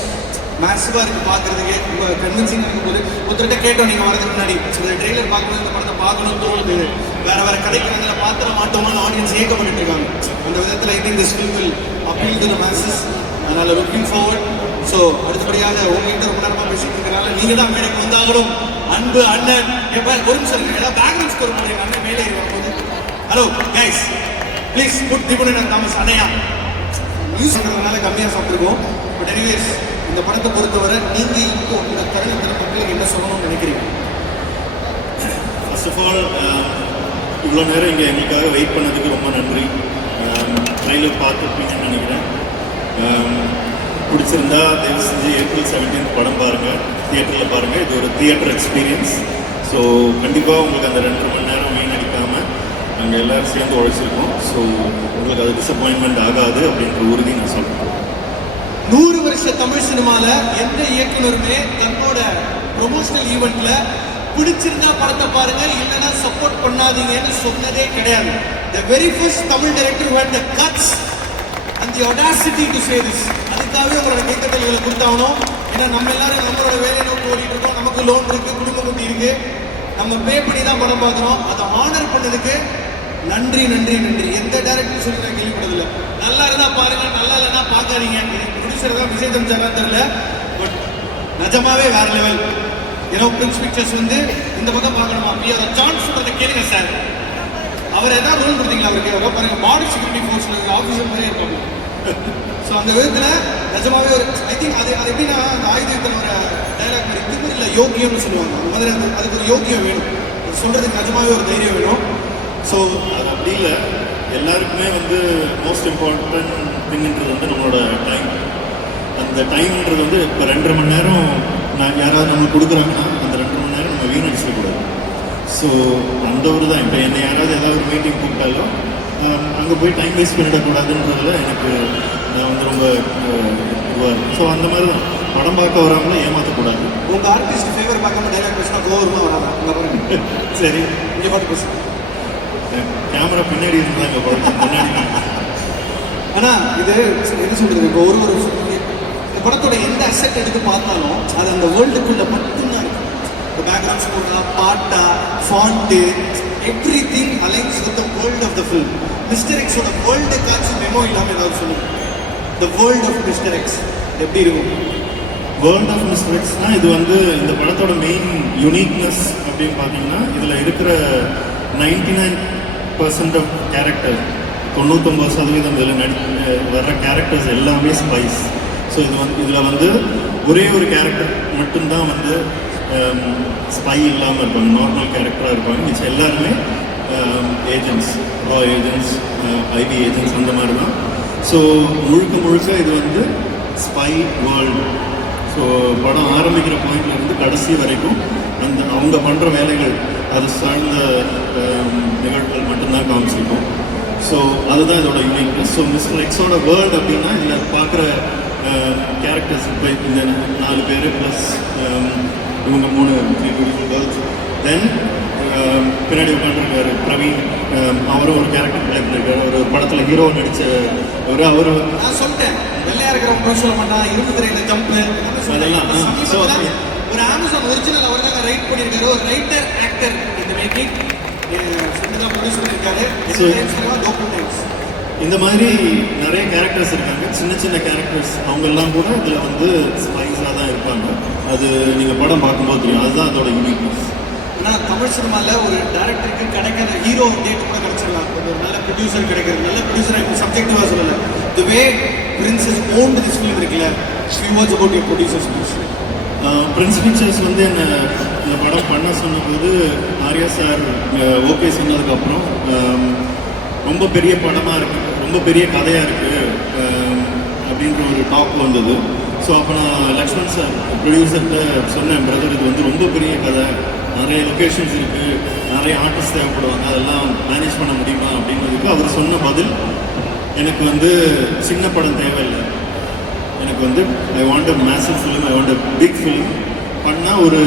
மேசிவாக இருக்குது பார்க்குறதுக்கு. ரொம்ப கன்வின்சிங்காக இருக்கும்போது ஒருத்தர்கிட்ட கேட்டோம் நீங்கள் வரதுக்கு முன்னாடி, இந்த ட்ரெய்லர் பார்க்கும்போது இந்த படத்தை பார்க்கணும்னு தோணுது. வேறு கதைக்கு பார்த்துட மாட்டோம்னு ஆடியன்ஸ் ஏக்கப்பட்டு இருக்காங்க. அந்த விதத்தில் I think this film will appeal to the masses. அதனால் லுக்கிங் ஃபார்வர்ட். ஸோ அடுத்தபடியாக உங்ககிட்ட ரொம்ப நேரமாக பேசிட்டு இருக்கிறனால நீங்கள் தான் மேடைக்கு வந்தாலும் அன்பு அண்ணன் எப்போ ஒரு நிமிஷம் ஏதாவது பேக்ரவுண்ட் ஸ்கோர் பண்ணி அண்ணன் மேலே வரும்போது ஹலோ கைஸ் ப்ளீஸ் குட் திபுணன் தாமஸ் அண்ணையா யூஸ் பண்ணுறதுனால கம்மியாக சாப்பிட்ருக்கோம். பட் எனிவேஸ் இந்த படத்தை பொறுத்தவரை நீங்கள் இப்போ இந்த தருணத்தில் மக்களுக்கு என்ன சொல்லணும்னு நினைக்கிறீங்க? ஃபர்ஸ்ட் ஆஃப் ஆல் இவ்வளோ நேரம் இங்கே எங்களுக்காக வெயிட் பண்ணதுக்கு ரொம்ப நன்றி. ட்ரெயிலர் பார்த்துருப்பீங்கன்னு நினைக்கிறேன். பிடிச்சிருந்தா தயவு செஞ்சு April 17th படம் பாருங்கள், தியேட்டரில் பாருங்கள். இது ஒரு தியேட்டர் எக்ஸ்பீரியன்ஸ். ஸோ கண்டிப்பாக உங்களுக்கு அந்த 2.5 மணி நேரம் வீணடிக்காமல் நாங்கள் எல்லோரும் சேர்ந்து உழைச்சிருக்கோம். ஸோ உங்களுக்கு அது டிசப்பாயின்மெண்ட் ஆகாது அப்படின்ற உறுதி நான் சொல்கிறேன். 100 வருஷ தமிழ் சினிமால எந்த இயக்குனருமே தன்னோட ப்ரொமோஷனல் ஈவெண்ட்ல பிடிச்சிருந்தா படத்தை பாருங்க, இல்லைன்னா சப்போர்ட் பண்ணாதீங்கன்னு சொன்னதே கிடையாது. The very first Tamil director who had the guts and the audacity to say this. அதுக்காகவே உங்களோட கைத்தட்டல்களை கொடுத்தாகணும். ஏன்னா நம்ம எல்லாரும் நம்மளோட வேலையை நோக்கி ஓடிட்டு இருக்கோம். நமக்கு லோன் இருக்கு, குடும்ப குட்டி இருக்கு, நம்ம பே பண்ணி தான் படம் பார்க்குறோம். அதை ஆனர் பண்ணதுக்கு நன்றி நன்றி நன்றி. எந்த டேரக்டர் சொல்லி நான் கேள்விப்பட்டதில்லை. நல்லா இருந்தா பாருங்க, நல்லா இல்லைன்னா பார்க்காதீங்க. ப்ரொடியூசர் தான் விஜய் தம்சாரா தெரியல, பட் நிஜமாவே வேற லெவல். ஏன்னா பிரின்ஸ் பிக்சர்ஸ் வந்து இந்த பக்கம் பார்க்கணுமா, சான்ஸ் சொல்றதை கேளுங்க சார். அவர் ஏதாவது ரோல் கொடுத்தீங்களா அவருக்கு? அவரை பாருங்க, பார்டர் செக்யூரிட்டி ஃபோர்ஸ்ல ஆஃபீஸர் மாதிரியே இருப்பாங்க. ஸோ அந்த விதத்தில் நிஜமாவே ஒரு ஐ திங்க் அது எப்படின்னா அந்த ஆயுதத்தில் ஒரு டைலாக் மாதிரி திமிர் இல்லை யோக்கியம்னு சொல்லுவாங்க. அந்த மாதிரி அதுக்கு ஒரு யோக்கியம் வேணும், சொல்றதுக்கு நிஜமாவே ஒரு தைரியம் வேணும். ஸோ அது அப்படி இல்லை, எல்லாருக்குமே வந்து மோஸ்ட் இம்பார்ட்டன்ட் திங்ன்றது வந்து நம்மளோட டைம். அந்த டைம்ன்றது வந்து இப்போ 2.5 மணி நேரம் நான் யாராவது நம்மளுக்கு கொடுக்குறாங்கன்னா அந்த 2 மணி நேரம் நம்ம வீணடிச்சிடக்கூடாது. ஸோ அந்த ஒரு தான். இப்போ என்னை யாராவது ஏதாவது ஒரு மீட்டிங் கூப்பிட்டாலும் அங்கே போய் டைம் வேஸ்ட் பண்ணிடக்கூடாதுன்றதுல எனக்கு நான் வந்து ரொம்ப இதுவாக. ஸோ அந்த மாதிரி தான் படம் பார்க்க வராமலாம் ஏமாற்றக்கூடாது. உங்கள் ஆர்டிஸ்ட் ஃபேவர் பார்க்காம டைலாக் பேசினா கோவமாக வராதா? அங்கே பாருங்க. சரி, இங்கே பார்த்து பேசு. கேமரா பின்னாடி இருந்தாங்க படம் முன்னாடி. ஆனால் இது என்ன சொல்கிறது, இப்போ ஒரு இந்த படத்தோட எந்த அசெட் எடுத்து பார்த்தாலும் அது அந்த வேர்ல்டுக்குள்ள மட்டும்தான் இருக்கு. இந்த பேக்ரவுண்ட் ஸ்கோரா, பாட்டா, font, everything aligns with the world of the film. Mister எக்ஸோட வேர்ல்டு காட்சி மெமோ இல்லாமல் ஏதாவது சொல்லுங்க. The world of mister X எப்படி இருக்கும்? வேர்ல்ட் ஆஃப் மிஸ்டர் எக்ஸ்னால் இது வந்து இந்த படத்தோட மெயின் யூனிக்னஸ் அப்படின்னு பார்த்தீங்கன்னா இதில் இருக்கிற 99% ஆஃப் கேரக்டர், 99% இதில் வர்ற கேரக்டர்ஸ் எல்லாமே ஸ்பைஸ். ஸோ இதில் வந்து ஒரே ஒரு கேரக்டர் மட்டும்தான் வந்து ஸ்பை இல்லாமல் இருப்பாங்க, நார்மல் கேரக்டராக இருப்பாங்க. மிச்சம் எல்லாருமே ஏஜென்ட்ஸ், ரா ஏஜென்ட்ஸ், ஐபி ஏஜென்ட்ஸ் அந்த மாதிரி தான். ஸோ முழுக்க இது வந்து ஸ்பை வேர்ல்டு. ஸோ படம் ஆரம்பிக்கிற பாயிண்ட்லேருந்து கடைசி வரைக்கும் அவங்க பண்ணுற வேலைகள் அது சார்ந்த நிகழ்வுகள் மட்டும்தான் காமிச்சிருக்கோம். ஸோ அதுதான் இதோட யூனிக்னஸ். ஸோ மிஸ்டர் எக்ஸோட வேர்ல்டு அப்படின்னா இதில் பார்க்குற கேரக்டர்ஸ் இப்போ இந்த 4 பேர் ப்ளஸ் இவங்க 3 பியூட்டிஃபுல் கேர்ள்ஸ். தென் பின்னாடி உட்காந்துருக்காரு பிரவீன், அவரும் ஒரு கேரக்டர் பிளே பண்ணிருக்காரு. ஒரு படத்தில் ஹீரோ நடித்த அவர் நான் சொல்லிட்டேன் வெள்ளையா இருக்கிறவங்க சொல்ல மாட்டான், இரும்பு திரையில ஜம்ப்பு அதெல்லாம். ஸோ ஒரு அமேசான் ஒரிஜினல் அவர் தான் ரைட் பண்ணியிருக்காரு. ஒரு ரைட்டர் ஆக்டர் இந்த மேக்கிங் தான் ப்ரொடியூஸ் பண்ணியிருக்காரு. இந்த மாதிரி நிறைய கேரக்டர்ஸ் இருக்காங்க, சின்ன கேரக்டர்ஸ். அவங்கெல்லாம் கூட இதில் வந்து ஸ்பைஸாக தான் இருப்பாங்க. அது நீங்கள் படம் பார்க்கும்போது தெரியும். அதுதான் அதோட யூனிக்னஸ். ஆனால் தமிழ் சினிமாவில் ஒரு டேரக்டருக்கு கிடைக்காத ஹீரோ டேட் கூட கிடைச்சிடலாம். ஒரு நல்ல ப்ரொடியூசர் கிடைக்கிறது. நல்ல ப்ரொடியூசர் இப்போ சப்ஜெக்டிவாக சொல்லலை. தி வே பிரின்சஸ் ஓன்டு திஸ் ஃபிலிம் இருக்குல்ல, she was about your producers please. Prince pictures வந்து என்னை இந்த படம் பண்ண சொன்னபோது ஆர்யா சார் ஓகே சொன்னதுக்கப்புறம் ரொம்ப பெரிய படமாக இருக்குது, ரொம்ப பெரிய கதையாக இருக்குது அப்படின்ற ஒரு டாக் வந்தது. ஸோ அப்போ நான் லக்ஷ்மண் சார் ப்ரொடியூசர்கிட்ட சொன்னேன், பிரதர் இது வந்து ரொம்ப பெரிய கதை, நிறைய லொக்கேஷன்ஸ் இருக்குது, நிறைய ஆர்டிஸ்ட் தேவைப்படுவாங்க, அதெல்லாம் மேனேஜ் பண்ண முடியுமா அப்படின்றதுக்கு அவர் சொன்ன பதில் எனக்கு வந்து சின்ன படம் தேவையில்லை, எனக்கு வந்து I want a massive film, I want a big film, பண்ணால் ஒரு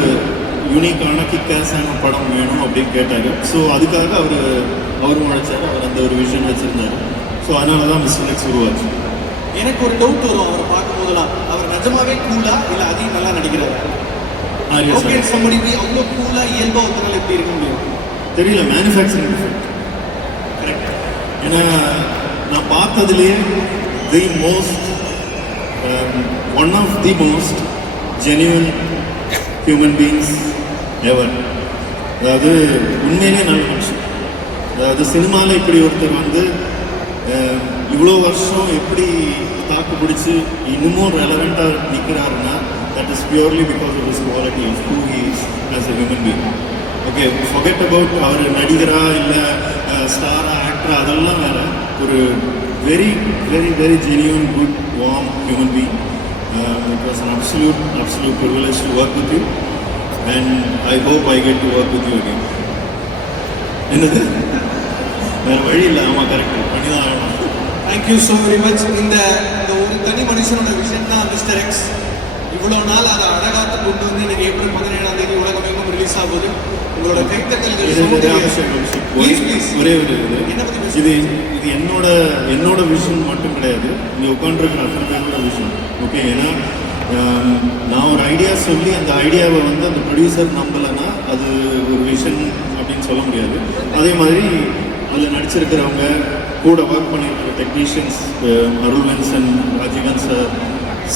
யூனிக்கான கிக்காஸான படம் வேணும் அப்படின்னு கேட்டார். ஸோ அதுக்காக அவர் உழைச்சார், அவர் அந்த ஒரு விஷன் வச்சுருந்தார். ஸோ அதனால தான் மிஸ்டர் எக்ஸ் உருவாச்சு. எனக்கு ஒரு டவுட் வரும் அவரை பார்க்கும்போதெல்லாம், அவர் நிஜமாவே கூலா இல்லை அதையும் நல்லா நடிக்கிறார்? அவ்வளோ கூலா இயல்பா ஒருத்தர்கள் எப்படி இருக்க முடியும் தெரியல. Manufacturing correct. ஏன்னா நான் பார்த்ததுலேயே the most one of the most genuine human beings ever. அதாவது உண்மையிலே நல்ல மனுஷன். அதாவது சினிமாவில் இப்படி ஒருத்தர் வந்து இவ்வளோ வருஷம் எப்படி தாக்கு பிடிச்சி இன்னமும் ரெலவெண்ட்டாக நிற்கிறாருன்னா that is purely because of his quality of who he is as a human being. Okay, forget about அவர் நடிகரா இல்லை ஸ்டாரா ஆக்டரா அதெல்லாம் வேறு. ஒரு very very very genuine good warm human being. It was an absolute privilege to work with you, and I hope I get to work with you again. என்னது? வேறு வழி இல்லை. ஆமாம், கரெக்ட் பண்ணி தான் ஆகணும். Thank you so very much. இந்த இந்த ஒரு தனி மனுஷனோட விஷயம் தான் மிஸ்டர் எக்ஸ். இவ்வளோ நாள் அதை அழகாக கொண்டு வந்து இன்னைக்கு ஏப்ரல் 17ஆம் தேதி உலகமெங்கும் ரிலீஸ் ஆகுது. உங்களோட கைத்தட்டல்கள் ப்ளீஸ் ப்ளீஸ். ஒரே ஒரு என்ன பற்றி இது இது என்னோட விஷன் மட்டும் கிடையாது, இங்கே உட்காந்துருக்கிற அத்தனை பேரோட விஷன். ஓகே, ஏன்னா நான் ஒரு ஐடியா சொல்லி அந்த ஐடியாவை வந்து அந்த ப்ரொடியூசர் நம்பலைன்னா அது ஒரு விஷன் அப்படின்னு சொல்ல முடியாது. அதே மாதிரி அதில் நடிச்சிருக்கிறவங்க, கூட ஒர்க் பண்ணியிருக்கிற technicians, Arul Vincent, Rajeevan sir,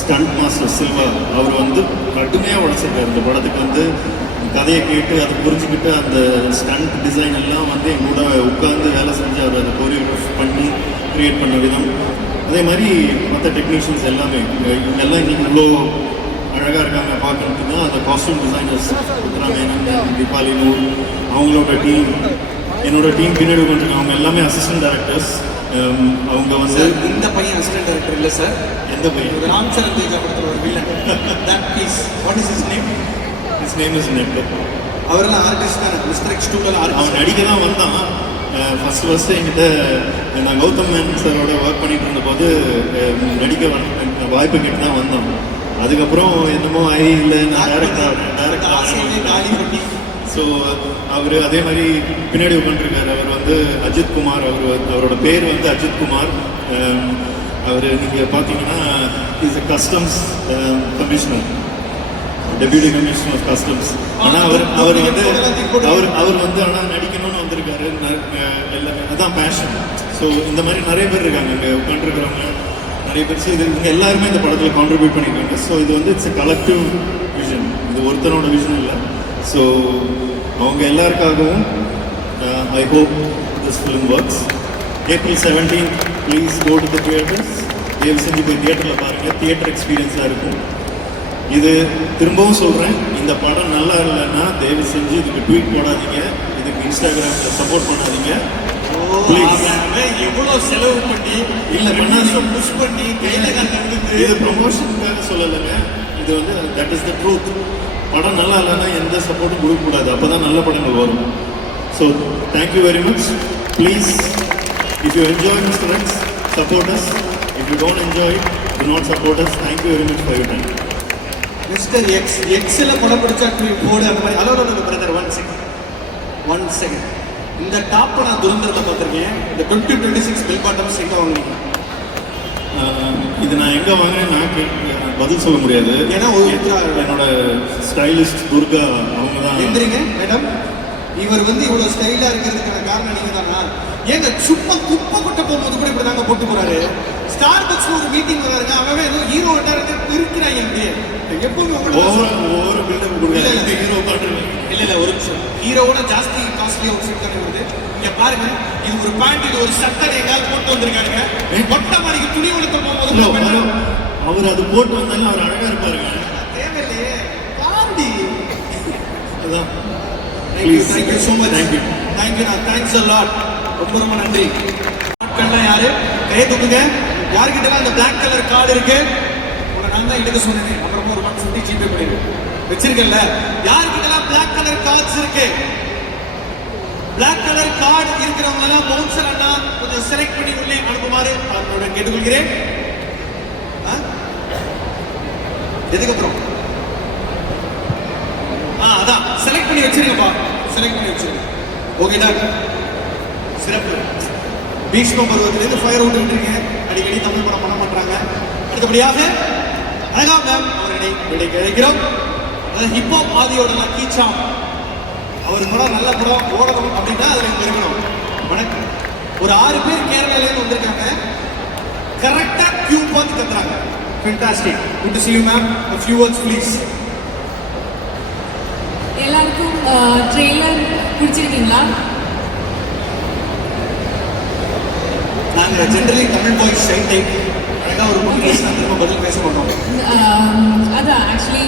stunt master Silva, அவர் வந்து கடுமையாக உழைச்சிருக்காரு இந்த படத்துக்கு. வந்து கதையை கேட்டு அதை புரிஞ்சுக்கிட்டு அந்த ஸ்டண்ட் டிசைன் எல்லாம் வந்து எங்களோட உட்காந்து வேலை செஞ்சு அவர் அதை கோரியோகிராஃப் பண்ணி க்ரியேட் பண்ண விதம், அதே மாதிரி மற்ற டெக்னீஷியன்ஸ் எல்லாமே இவங்கெல்லாம் இன்னைக்கு இவ்வளோ அழகாக இருக்காங்க பார்க்கறதுக்கு. அந்த காஸ்டியூம் டிசைனர்ஸ் உத்தராமேனன், தீபாலி நூர், அவங்களோட டீம், என்னோட டீம் பின்னாடி உட்காந்துருக்காங்க. அவங்க எல்லாமே அசிஸ்டன்ட் டைரக்டர்ஸ். அவங்க வந்து இந்த பையன் அசிஸ்டன்ட் டைரக்டர் இல்லை சார். எந்த பையன்? ராம் சரண் தேஜா படத்தில் ஒரு villain. That piece what is his name? His name is Ned. அவரெல்லாம் ஆர்டிஸ்ட் தான். மிஸ்டர் எக்ஸ் 2 அவன் நடிக்க தான் வந்தான். ஃபஸ்ட்டு என்கிட்ட நான் கௌதம் மேனன் சாரோட ஒர்க் பண்ணிட்டு இருந்தபோது நடிக்க வாய்ப்பு கேட்டு தான் வந்தான். அதுக்கப்புறம் என்னமோ இல்லை நான் டேரக்டர் காலி பண்ணி. ஸோ அவர் அதே மாதிரி பின்னாடி உட்காந்துருக்காரு. அவர் வந்து அஜித் குமார். அவரோட பேர் வந்து அஜித் குமார். அவர் நீங்கள் பார்த்தீங்கன்னா is a customs commissioner, deputy commissioner of customs. ஆனால் அவர் வந்து ஆனால் நடிக்கணும்னு வந்திருக்காரு. அதுதான் பேஷன். ஸோ இந்த மாதிரி நிறைய பேர் இருக்காங்க இங்கே உட்காந்துருக்கிறவங்க நிறைய பேர். ஸோ இது இவங்க எல்லாருமே இந்த படத்தில் கான்ட்ரிபியூட் பண்ணியிருக்காங்க. ஸோ இது வந்து இட்ஸ் எ கலெக்டிவ் விஷன், இது ஒருத்தனோட விஷன் இல்லை. ஸோ அவங்க எல்லாருக்காகவும் I hope this film works. April 17th please go to the theatres. தயவு செஞ்சு போய் தியேட்டரில் பாருங்கள், தியேட்டர் எக்ஸ்பீரியன்ஸாக இருக்கும். இது திரும்பவும் சொல்கிறேன், இந்த படம் நல்லா இல்லைன்னா தயவு செஞ்சு இதுக்கு ட்வீட் போடாதீங்க, இதுக்கு இன்ஸ்டாகிராமில் சப்போர்ட் பண்ணாதீங்க ப்ளீஸ். எவ்வளோ செலவு பண்ணி இல்லை பண்ணாதீங்க, புஷ் பண்ணி கையில் இது ப்ரமோஷனுக்காக சொல்லலைங்க. இது வந்து தட் இஸ் த ட்ரூத். படம் நல்லா இல்லைன்னா எந்த சப்போர்ட்டும் கொடுக்கக்கூடாது, அப்போ தான் நல்ல படங்கள் வரும். So thank you very much. Please, if you enjoy Mister X, support us. If you don't enjoy, do not support us. Thank you very much for your time. Mister X எக்ஸில் படம் பிடிச்சா போடு அந்த மாதிரி. Hello brother, 1 second. இந்த டாப்பை நான் துரந்தரில் பார்த்துருக்கேன். இந்த 2026 பெல் பாட்டம்ஸ் எங்கே வாங்குவீங்க? இது நான் எங்கே வாங்கினேன் நான் பதில் சொல்ல முடியாது. ஏன்னா என்னோட ஸ்டைலிஸ்ட் துர்கா அவங்க தான். எந்திரிங்க மேடம், இவர் வந்து இவ்வளோ ஸ்டைலாக இருக்கிறதுக்கான காரணம் நீங்கள் தானா? ஏங்க சும்மா குப்பை கொட்ட போகும்போது கூட இப்படி தாங்க போட்டு போகிறாரு. ஸ்டார் பக்ஸில் ஒரு மீட்டிங் வராருங்க, அவன் ஏதோ ஹீரோ வட்டாரத்தை இருக்கிறாங்க. அப்படியே எப்பவுமே ஒவ்வொரு பில்டப் கொடுக்குறாங்க. ஹீரோ காட்டுறாங்க. இல்லை ஒரு நிமிஷம், ஹீரோவோட ஜாஸ்தி காஸ்ட்லி அவுட்ஃபிட் தானே வருது. இங்க பாருங்க, இது ஒரு பேண்ட், இது ஒரு சட்டை எங்காவது போட்டு வந்திருக்காருங்க. மொட்டை மாடிக்கு துணி உடுத்த போகும்போது அவர் அது போட்டு வந்தாலும் அவர் அழகா இருப்பாருங்க. தேவையில்லையே காமெடி. அதான். Thank you so much. தேங்க்யூ. நான் தேங்க்ஸ் அ லாட். ரொம்ப ரொம்ப நன்றி. ஆட்கள்லாம் யாரு கையை தூக்குங்க. யாருக்கிட்டலாம் அந்த பிளாக் கலர் கார்டு இருக்கு? உன்னை நான் தான் எடுக்க சொன்னேன். அப்புறமா ஒரு 150 ஜிபே பண்ணிடு வச்சிருக்கல. யாருக்கிட்டலாம் பிளாக் கலர் கார்ட்ஸ் இருக்கு? பிளாக் கலர் கார்டு இருக்கிறவங்க எல்லாம் பவுன்சர் அண்ணா கொஞ்சம் செலக்ட் பண்ணி உள்ளே அனுப்புமாறு அவங்களோட கேட்டுக்கொள்கிறேன். எதுக்கப்புறம் அதான் செலக்ட் பண்ணி வச்சிருங்கப்பா, செலக்ட் பண்ணி வச்சிருங்க. ஓகே டாக். சிறப்பு. பீஷ்ம பருவத்திலிருந்து ஃபயர் அவுட் விட்டுருங்க. அடிக்கடி தமிழ் படம் பண்ண மாட்டாங்க. அடுத்தபடியாக அழகா மேம் அவர்களை விடை கிடைக்கிறோம். அதாவது ஹிப்ஹாப் ஆதியோட கீச்சாம் அவர் படம் நல்ல படம் ஓடணும் அப்படின்னா அதில் இங்கே இருக்கணும். வணக்கம். ஒரு 6 பேர் கேரளாலேருந்து வந்திருக்காங்க. கரெக்டாக கியூ பார்த்து கத்துறாங்க. Fantastic. Good to see you ma'am. A few words please. எல்லாருக்கும் ட்ரெய்லர் பிடிச்சிருக்கீங்களா? நாங்கள் generally Tamil boys shy type. அழகாக ஒரு மூணு பேசினா திரும்ப பதில் பேச மாட்டோம். அதான் actually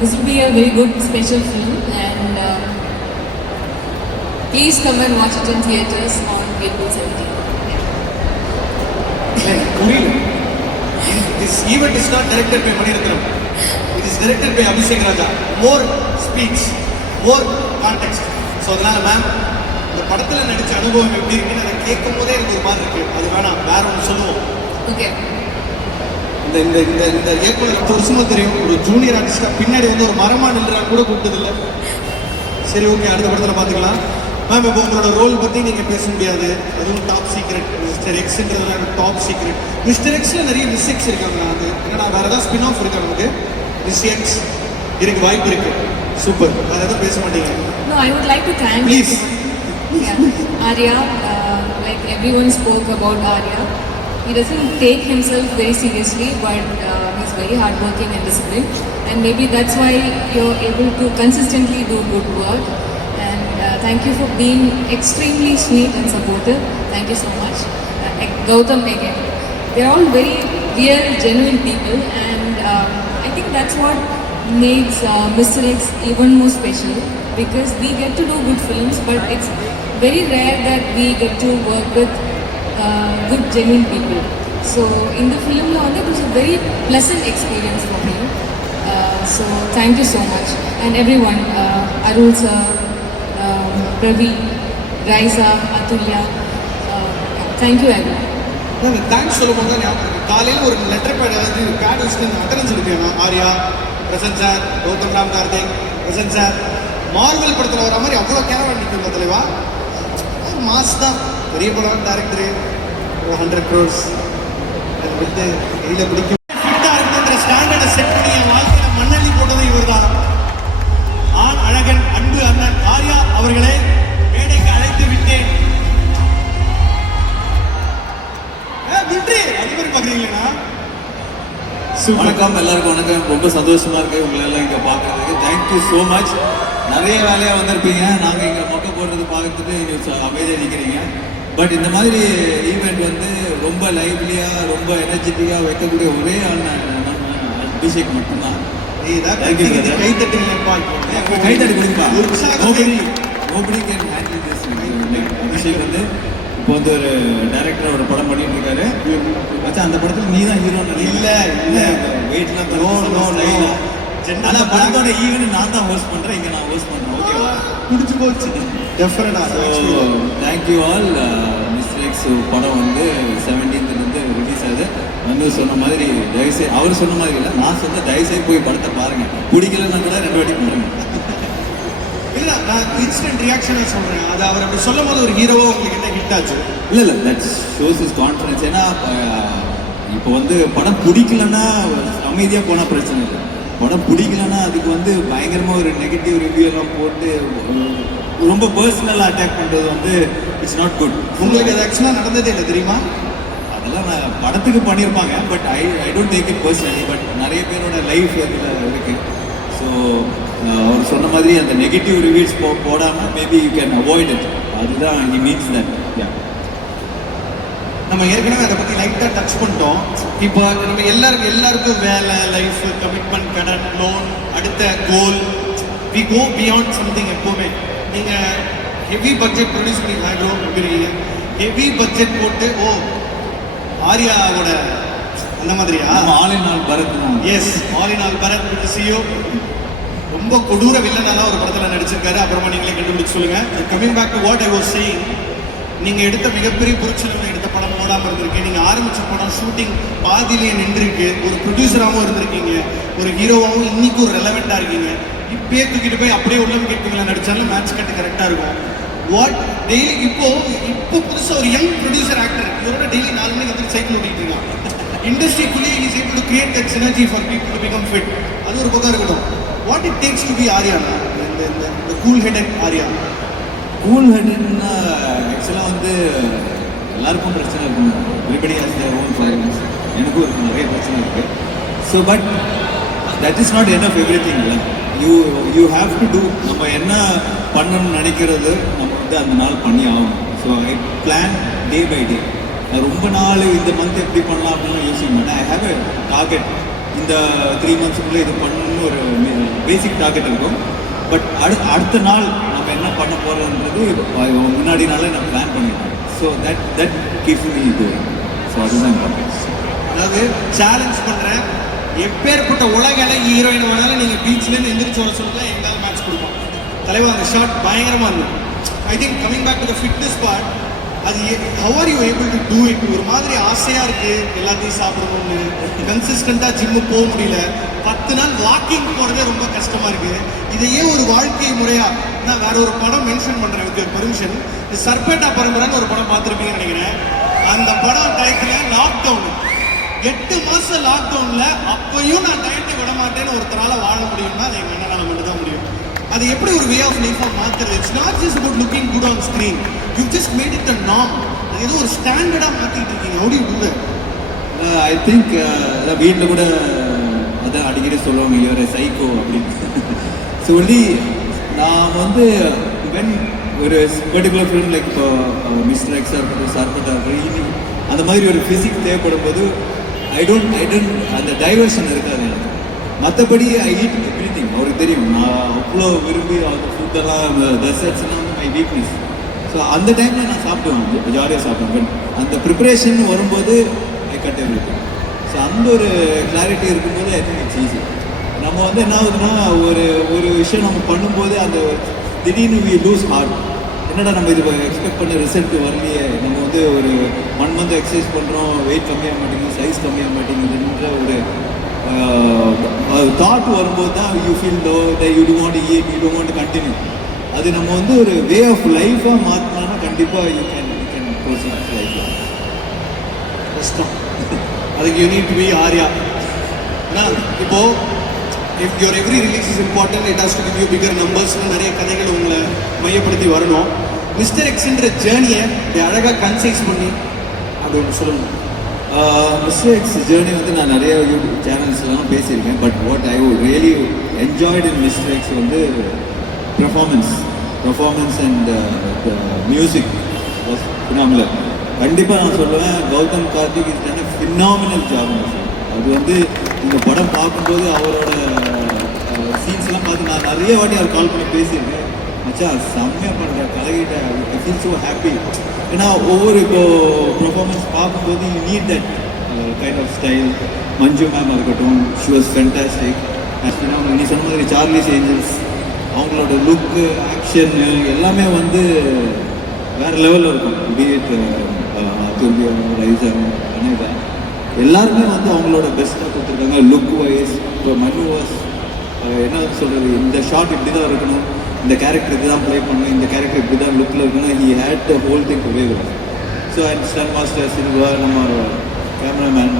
this will be a very good special film and please come and watch it in theaters on April 17th. புரியல. This event is not directed by Maniratnam. It is directed by Abhishek Raja. More speech, more context. So அதனால ma'am இந்த படத்துல நடிச்ச அனுபவம் எப்படி இருக்குன்னு அதை கேட்கும் போதே எனக்கு ஒரு மாதிரி இருக்கு. அது வேணாம், வேற ஒன்று சொல்லுவோம். ஓகே. இந்த இந்த இந்த இந்த இயக்குனர் 10 வருஷமா தெரியும், ஒரு ஜூனியர் ஆர்டிஸ்டா பின்னாடி வந்து ஒரு மரமா நின்றாங்க கூட கூப்பிட்டதில்லை. சரி, ஓகே, அடுத்த படத்தில் பார்த்துக்கலாம். மேம், இப்போ உங்களோட ரோல் பற்றி நீங்கள் பேச முடியாது, அதுவும் டாப் சீக்ரெட். மிஸ்டர் எக்ஸ்ன்றதுல டாப் சீக்ரெட். மிஸ்டர் எக்ஸில் நிறைய மிஸ் எக்ஸ் இருக்காங்க. அது ஏன்னா வேறு ஏதாவது ஸ்பின் ஆஃப் இருக்கா நமக்கு? மிஸ் எக்ஸ் இருக்கு, வாய்ப்பு இருக்கு. சூப்பர். வேறு எதுவும் பேச மாட்டீங்க? No, I would like to thank Please. Yeah. Arya, like everyone spoke about Arya. He doesn't take himself very seriously, but he's very hardworking and disciplined. And maybe that's why you're able to consistently do good work. And thank you for being extremely sweet and supportive. Thank you so much. Gautam again. They're all very real, genuine people. And I think that's what makes Mr. X even more special. Because we get to do good films, but it's very rare that we get to work with good, genuine people. So in the film, it was a very pleasant experience for me. So thank you so much. And everyone, Arul sir, Pravi, Raisa, Atulya, thank you everyone. Thanks சொல்லும் போது தான் ஞாபகம் இருக்கு. காலையில் ஒரு letter pad, அதாவது pad வச்சுட்டு attendance எடுப்பேன். Arya, present sir, Gautham Ram Karthik, present sir. Marvel படத்தில் வர மாதிரி அவ்வளோ கேரவா நிற்கும் தலைவா. ஒரு மாஸ் தான், பெரிய படம், டேரக்டரு, ஒரு 100 crores. அது வந்து கையில் பிடிக்கும். ஃபிட்டாக இருக்குன்ற ஸ்டாண்டர்டை செட் பண்ணி என் வாழ்க்கையில் மண்ணள்ளி போட்டது இவர் தான். ஆண் அழகன், அன்பு அண்ணன் ஆர்யா அவர்களை மேடைக்கு அழைத்து விட்டேன். நன்றி. அது மாதிரி பார்க்குறீங்களா? வணக்கம், எல்லாருக்கும் வணக்கம். ரொம்ப சந்தோஷமா இருக்கு உங்களை எல்லாம் இங்கே பார்க்கறதுக்கு. Thank you so much. நிறைய வேலையாக வந்திருப்பீங்க. நாங்கள் இங்கே மொட்டை போடுறது பார்க்கறதுக்கு நீங்கள் அமைதியாக நிற்கிறீங்க. பட் இந்த மாதிரி ஈவெண்ட் வந்து ரொம்ப லைவ்லியாக, ரொம்ப எனர்ஜெட்டிக்காக வைக்கக்கூடிய ஒரே ஆள் நம்ம அபிஷேக் மட்டும்தான். கைத்தட்டி கொடுப்பா. Nobody can handle this. Abhishek வந்து இப்போ வந்து ஒரு டைரக்டர் ஒரு படம் பண்ணிட்டு இருக்காரு. மச்சான், அந்த படத்துல நீ தான் ஹீரோ. இல்ல இல்ல, வெயிட்லாம் ஆனா படத்தோட ஈவென்ட் நான் தான் ஹோஸ்ட் பண்றேன். இங்க நான் ஹோஸ்ட் பண்றேன். ஓகேவா? புடிச்சு போச்சு. டெஃபினட்டா. Thank you all. மிஸ்டர் எக்ஸ் படம் வந்து 17th ரிலீஸ் ஆகுது. வந்து சொன்ன மாதிரி தயவுசெய்து, அவர் சொன்ன மாதிரி இல்லை, நான் சொன்ன தயவுசெய்து போய் படத்தை பாருங்க. பிடிக்கலன்னா கூட 2 வாட்டி பாருங்க. இல்ல, நான் இன்ஸ்டன்ட் ரியாக்ஷனை சொல்றேன். அது அவர் அப்படி சொல்லும் போது ஒரு ஹீரோவா உங்களுக்கு என்ன ஹிட் ஆச்சு? இல்லை தட் ஷோஸ் இஸ் கான்ஃபிடன்ஸ். ஏன்னா இப்போ வந்து படம் பிடிக்கலன்னா அமைதியாக போனால் பிரச்சனை இல்லை. படம் பிடிக்கலன்னா அதுக்கு வந்து பயங்கரமாக ஒரு நெகட்டிவ் ரிவ்யூ எல்லாம் போட்டு ரொம்ப பர்சனலாக அட்டாக் பண்ணுறது வந்து இட்ஸ் நாட் குட். உங்களுக்கு அது ஆக்சுவலாக நடந்ததே இல்லை தெரியுமா? அதெல்லாம் நான் படத்துக்கு பண்ணியிருப்பாங்க. But I don't take it personally. But நிறைய பேரோட லைஃப் அதில் இருக்குது. ஸோ அவர் சொன்ன மாதிரி அந்த நெகட்டிவ் ரிவ்யூஸ் போடாமல் maybe you can avoid it. அதுதான் ஹி மீன்ஸ் தட். நம்ம ஏற்கனவே அதை பற்றி லைட்டாக டச் பண்ணிட்டோம். இப்போ நம்ம எல்லாருக்கும் வேலை, லைஃப், கமிட்மெண்ட், கடன், லோன், அடுத்த கோல், வி கோ பியாண்ட் சம்திங். எப்போவுமே நீங்கள் ஹெவி பட்ஜெட் ப்ரொடியூஸ் பண்ணி இருக்கிறீங்க. ஹெவி பட்ஜெட் போட்டு ஆர்யாவோட அந்த மாதிரியா? All in all Bharath. Yes, all in all Bharath சிஓ ரொம்ப கொடூர வில்லனால ஒரு படத்தில் நடிச்சிருக்காரு. அப்புறமா நீங்களே கண்டுபிடிச்சு சொல்லுங்க. Coming back to what I was saying, நீங்கள் எடுத்த மிகப்பெரிய பொருட்செலவில் எடுத்த படம் ஓடாமல் இருந்திருக்கு. நீங்கள் ஆரம்பித்த படம் ஷூட்டிங் பாதியிலேயே நின்றுருக்கு. ஒரு ப்ரொடியூசராகவும் இருந்திருக்கீங்க, ஒரு ஹீரோவாகவும் இன்னைக்கு ஒரு ரெலவெண்ட்டாக இருக்கீங்க. இப்பயே தூக்கிட்டு போய் அப்படியே உள்ளம் கேட்பீங்களா நடிச்சாலும் மேட்ச் கட்டு கரெக்டாக இருக்கும். வாட் டெய்லி இப்போ புதுசாக ஒரு யங் ப்ரொடியூசர் ஆக்டர் இதோட டெய்லி 4 மணிக்கு வந்து சைக்கிள் ஓட்டிட்டு இருக்கான். இண்டஸ்ட்ரிக்குள்ளேயே is able to create that synergy for people to become fit. அது ஒரு பக்கம் இருக்கட்டும். What it takes to be Arya, இந்த கூல் ஹெடட் ஆர்யா? கூல் ஹெட்னா ஆக்சுவலாக வந்து எல்லாருக்கும் பிரச்சனை இருக்கும். Everybody has their own problems. எனக்கும் இருக்கு, நிறைய பிரச்சனை இருக்குது. So but that is not enough everything. இல்லை, யூ ஹாவ் டு டூ. நம்ம என்ன பண்ணணும்னு நினைக்கிறது நம்ம வந்து அந்த நாள் பண்ணி ஆகணும். So I plan day by day. நான் ரொம்ப நாள் இந்த மந்த் எப்படி பண்ணலாம் அப்படின்னு யோசிக்க மாட்டேன். I have a target. இந்த 3 monthsக்குள்ளே இது பண்ணணும்னு ஒரு பேசிக் டார்கெட் இருக்கும். பட் அடுத்த நாள் நம்ம என்ன பண்ண போகிறோன்றது முன்னாடி நாளே நான் பிளான் பண்ணிடுவேன். ஸோ தட் கீப்ஸ் மீ இது. ஸோ அதுதான் இம்பார்ட்டன்ஸ். அதாவது சேலஞ்ச் பண்ணுறேன், எப்பேற்பட்ட உலக அழகி ஹீரோயின் வேணாலும் நீங்கள் பீச்லேருந்து எந்திரிச்சு வர சொல்லுங்க, எங்களால் மேட்ச் கொடுப்போம். தலைவா, அந்த ஷாட் பயங்கரமாக இருக்கும். I think coming back to the fitness part, அது how are you able to do it? ஒரு மாதிரி ஆசையாக இருக்குது எல்லாத்தையும் சாப்பிடணும்னு, கன்சிஸ்டண்ட்டாக ஜிம்மு போக முடியல, 10 நாள் வாக்கிங் போகிறதே ரொம்ப கஷ்டமாக இருக்குது. இதையே ஒரு வாழ்க்கை முறையாக நான் வேற ஒரு படம் மென்ஷன் பண்ணுறேன் வித் பெர்மிஷன். சர்பேட்டா பரம்பரைன்னு ஒரு படம் பார்த்துருப்பீங்கன்னு நினைக்கிறேன். அந்த படம் டயத்தில் லாக்டவுன் 8 மாதம் லாக்டவுனில் அப்பையும் நான் டயட்டை விட மாட்டேன்னு ஒருத்தரால் வாழ முடியும்னா அது எங்கள் அண்ணனால் மட்டும் தான் முடியும். அது எப்படி ஒரு வே ஆஃப் லைஃபாக மாற்றுறது? It's not just about looking good on screen, you just made it the norm. அது ஏதோ ஒரு ஸ்டாண்டர்டாக மாற்றிட்டு இருக்கீங்க. How do you do that? I think வீட்டில் கூட அதான் அடிக்கடி சொல்லுவாங்க இவரை சைக்கோ அப்படின்னு. ஸோ ஒன்லி நான் வந்து வென் ஒரு பர்டிகுலர் ஃபிலிம் லைக் இப்போ மிஸ்டர் எக்ஸாக இருக்கட்டும், சார்பட்டா இருக்கட்டும், அந்த மாதிரி ஒரு ஃபிசிக் தேவைப்படும் போது ஐ டோன்ட் அந்த டைவர்ஷன் இருக்காது எனக்கு. மற்றபடி ஐ ஈட் எவ்ரி திங். அவருக்கு தெரியும் நான் அவ்வளோ விரும்பி அந்த ஃபுட்டெல்லாம் டெசர்ட்ஸ்லாம் மை வீக்னஸ். ஸோ அந்த டைமில் நான் சாப்பிடுவேன், ஜாலியாக சாப்பிடுவேன். பட் அந்த ப்ரிப்பரேஷன் வரும்போது ஐ கட் எவ்ரி திங். ஸோ அந்த ஒரு கிளாரிட்டி இருக்கும்போது ஐ திங்க் இட்ஸ் ஈஸி. நம்ம வந்து என்ன ஆகுதுன்னா ஒரு விஷயம் நம்ம பண்ணும்போது அந்த திடீர்னு வி லூஸ் ஹார்ட். என்னடா நம்ம இது எக்ஸ்பெக்ட் பண்ண ரிசல்ட் வரலையே, நம்ம வந்து ஒரு 1 month எக்ஸசைஸ் பண்ணுறோம், வெயிட் கம்மியாக மாட்டேங்குது, சைஸ் கம்மியாக மாட்டேங்குதுன்ற ஒரு தாட் வரும்போது தான் you feel low, you don't want to eat, you don't want to continue. அது நம்ம வந்து ஒரு வே ஆஃப் லைஃபாக மாற்றினோன்னா கண்டிப்பாக யூ கேன் ப்ரோசீட் லைஃப்பில். கஷ்டம். அதுக்கு you need to be Arya. ஏன்னா இப்போது if your every release is important, it has to give you bigger நம்பர்ஸ்னு நிறைய கதைகள் உங்களை மையப்படுத்தி வரணும். மிஸ்டர் எக்ஸ்ன்ற ஜேர்னியை அழகாக கன்சைஸ் பண்ணி அப்படி ஒன்று சொல்லணும். மிஸ்டர் எக்ஸ் ஜேர்னி வந்து நான் நிறைய யூடியூப் சேனல்ஸ்லாம் பேசியிருக்கேன். But what I would really enjoyed in mister X வந்து performance and music was phenomenal. கண்டிப்பாக நான் சொல்லுவேன், Gautham Karthik is done a phenomenal job. அது வந்து இந்த படம் பார்க்கும்போது அவரோட சீன்ஸ்லாம் பார்த்து நான் நிறைய வாட்டி அவர் கால் பண்ணி பேசியிருக்கேன். மச்சா செம்மையாக பண்ணுற கலைகிட்ட ஐ ஃபீல் ஸோ ஹாப்பி. ஏன்னா ஒவ்வொரு இப்போ பெர்ஃபார்மன்ஸ் பார்க்கும்போது you need that kind of style. Manju ma'am இருக்கட்டும், ஷி வாஸ் ஃபென்டாஸ்டிக். நீ சொன்ன மாதிரி சார்லிஸ் ஏஞ்சல்ஸ், அவங்களோட லுக்கு, ஆக்ஷன்னு எல்லாமே வந்து வேறு லெவலில் இருக்கும். பிஎட் அதுல்யா, ரைசா, அனேகா எல்லாருமே வந்து அவங்களோட பெஸ்ட்டாக கொடுத்துருக்காங்க லுக் வைஸ். இப்போ மனு வாஸ் என்ன சொல்கிறது, இந்த ஷாட் இப்படி தான் இருக்கணும், இந்த கேரக்டர் இப்படி தான் ப்ளே பண்ணணும், இந்த கேரக்டர் இப்படி தான் லுக்கில் இருக்கணும். He had the whole thing to weigh with. So and stunt master Silva, நம்ம கேமராமேன்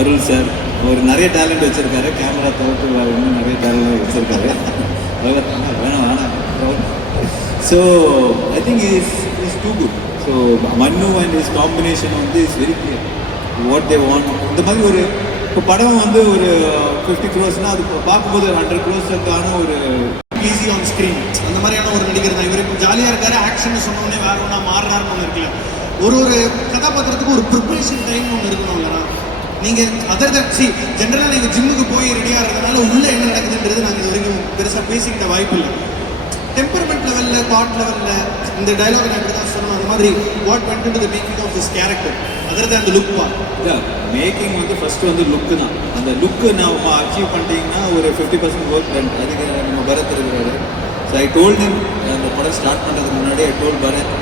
அருள் சார், அவர் நிறைய டேலண்ட் வச்சுருக்காரு. கேமரா தவிர்த்து இன்னும் நிறைய டேலண்ட் வச்சுருக்காரு. வேணாம். So I think is too good. So மன்னு அண்ட் இஸ் காம்பினேஷன் வந்து is very clear what they want. இந்த மாதிரி ஒரு இப்போ படம் வந்து ஒரு 50 crores அது பார்க்கும்போது 100 crores ஒரு ஈஸி ஆன் ஸ்க்ரீன் அந்த மாதிரியான ஒரு நடிகர் தான் இவர். இப்போ ஜாலியாக இருக்காரு, ஆக்ஷன் சொன்னோடனே வேற ஒன்றா மாறுறாருன்னு ஒன்று இருக்குல்ல. ஒரு கதாபாத்திரத்துக்கு ஒரு ப்ரிப்பரேஷன் டைம் ஒன்று இருக்கணும் இல்லைனா நீங்கள் அதர் தட் சி ஜென்ரலாக நீங்கள் ஜிம்முக்கு போய் ரெடியாக இருக்கிறதுனால உள்ளே என்ன நடக்குதுன்றது நாங்கள் இது வரைக்கும் பெருசாக பேசிக்கிட்ட வாய்ப்பு இல்லை. டெம்பரமெண்ட் லெவலில், தாட் லெவலில் இந்த டைலாக் நான் இப்படி தான் சொல்லணும். அந்த மாதிரி what went into the making of this character other than the look part? இல்லை, மேக்கிங் வந்து ஃபஸ்ட்டு வந்து லுக்கு தான். அந்த லுக்கு நம்ம அச்சீவ் பண்ணிட்டீங்கன்னா ஒரு 50% ஒர்க் டன். அதுக்கு நம்ம பரத் இருக்கிறாரு. ஸோ ஐ டோல்ட் ஹிம், அந்த படம் ஸ்டார்ட் பண்ணுறதுக்கு முன்னாடி ஐ டோல்ட் பரத்,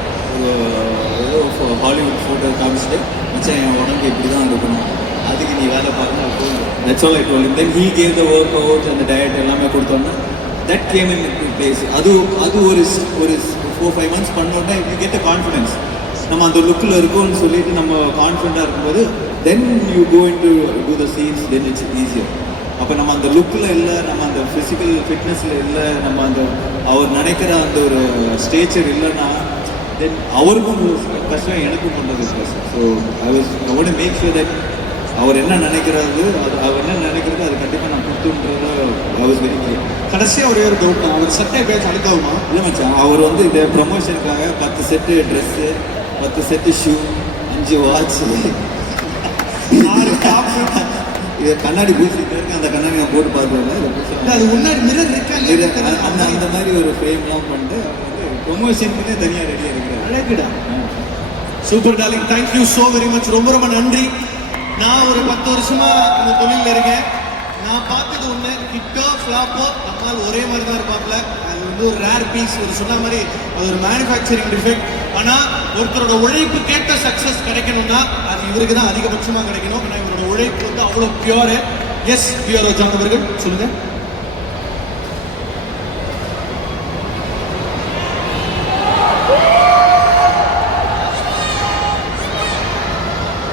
ஏதோ ஹாலிவுட் ஃபோட்டோ காமிச்சிட்டு மச்சான் என் உடம்பு இப்படி தான் இருக்கணும், அதுக்கு நீ வேலை பார்க்கணும் told. That's all I told him. Then he gave the work out, அந்த டயட் எல்லாமே கொடுத்தோன்னா தட் கேம் இன் பிளேஸ். அது ஒரு 4-5 months பண்ணோன்னா யூ கெட் அ கான்ஃபிடன்ஸ். நம்ம அந்த லுக்கில் இருக்கோம்னு சொல்லிட்டு நம்ம கான்ஃபிடண்ட்டாக இருக்கும்போது then you go in to do the scenes, then it's easier. அப்போ நம்ம அந்த லுக்கில் இல்லை, நம்ம அந்த ஃபிசிக்கல் ஃபிட்னஸில் இல்லை, நம்ம அந்த அவர் நினைக்கிற அந்த ஒரு ஸ்டேச்சர் இல்லைன்னா தென் அவருக்கும் கஷ்டம், எனக்கும் பண்ணுறது கஷ்டம். So I want to make sure that அவர் என்ன நினைக்கிறது, அவர் என்ன நினைக்கிறது அது கண்டிப்பாக நான் கொடுத்துன்றது ஐ வாஸ் வெரி கிளியர். கடைசியாக ஒரே ஒரு டவுட், அவர் சட்டை பேச்சு அழுக்காகுமா? இல்லை மச்சான், அவர் வந்து இந்த ப்ரமோஷனுக்காக 10 set dress, 10 set shoe, 5 watch, 6 top, இதை கண்ணாடி பூசிட்டு இருக்கு. அந்த கண்ணாடி நான் போட்டு பார்த்துருந்தேன். அது முன்னாடி மிரர் இருக்கா அந்த மாதிரி ஒரு ஃப்ரேம்லாம் பண்ணிட்டு வந்து ப்ரொமோஷனுக்குன்னே தனியாக ரெடியாக இருக்கிறார். அழகுடா. Super darling, thank you so very much. ரொம்ப ரொம்ப நன்றி. நான் ஒரு 10 வருஷமா இந்த தொழிலில் இருக்கேன். நான் பார்த்தது ஒன்று, ஹிட்டோ ஃப்ளாப்போ நம்மால் ஒரே மாதிரி தான் இருப்பாப்ல. அது வந்து அது ஒரு ரேர் பீஸ். ஒரு சொன்ன மாதிரி அது ஒரு மேனுஃபேக்சரிங் டிஃபெக்ட். ஆனால் ஒருத்தரோட உழைப்பு கேட்ட சக்ஸஸ் கிடைக்கணும்னா அது இவருக்கு தான் அதிகபட்சமாக கிடைக்கணும். ஏன்னா இவரோட உழைப்பு வந்து அவ்வளோ பியூரு. எஸ் பியூரோ ஜான் அவர்கள் சொல்லுங்க.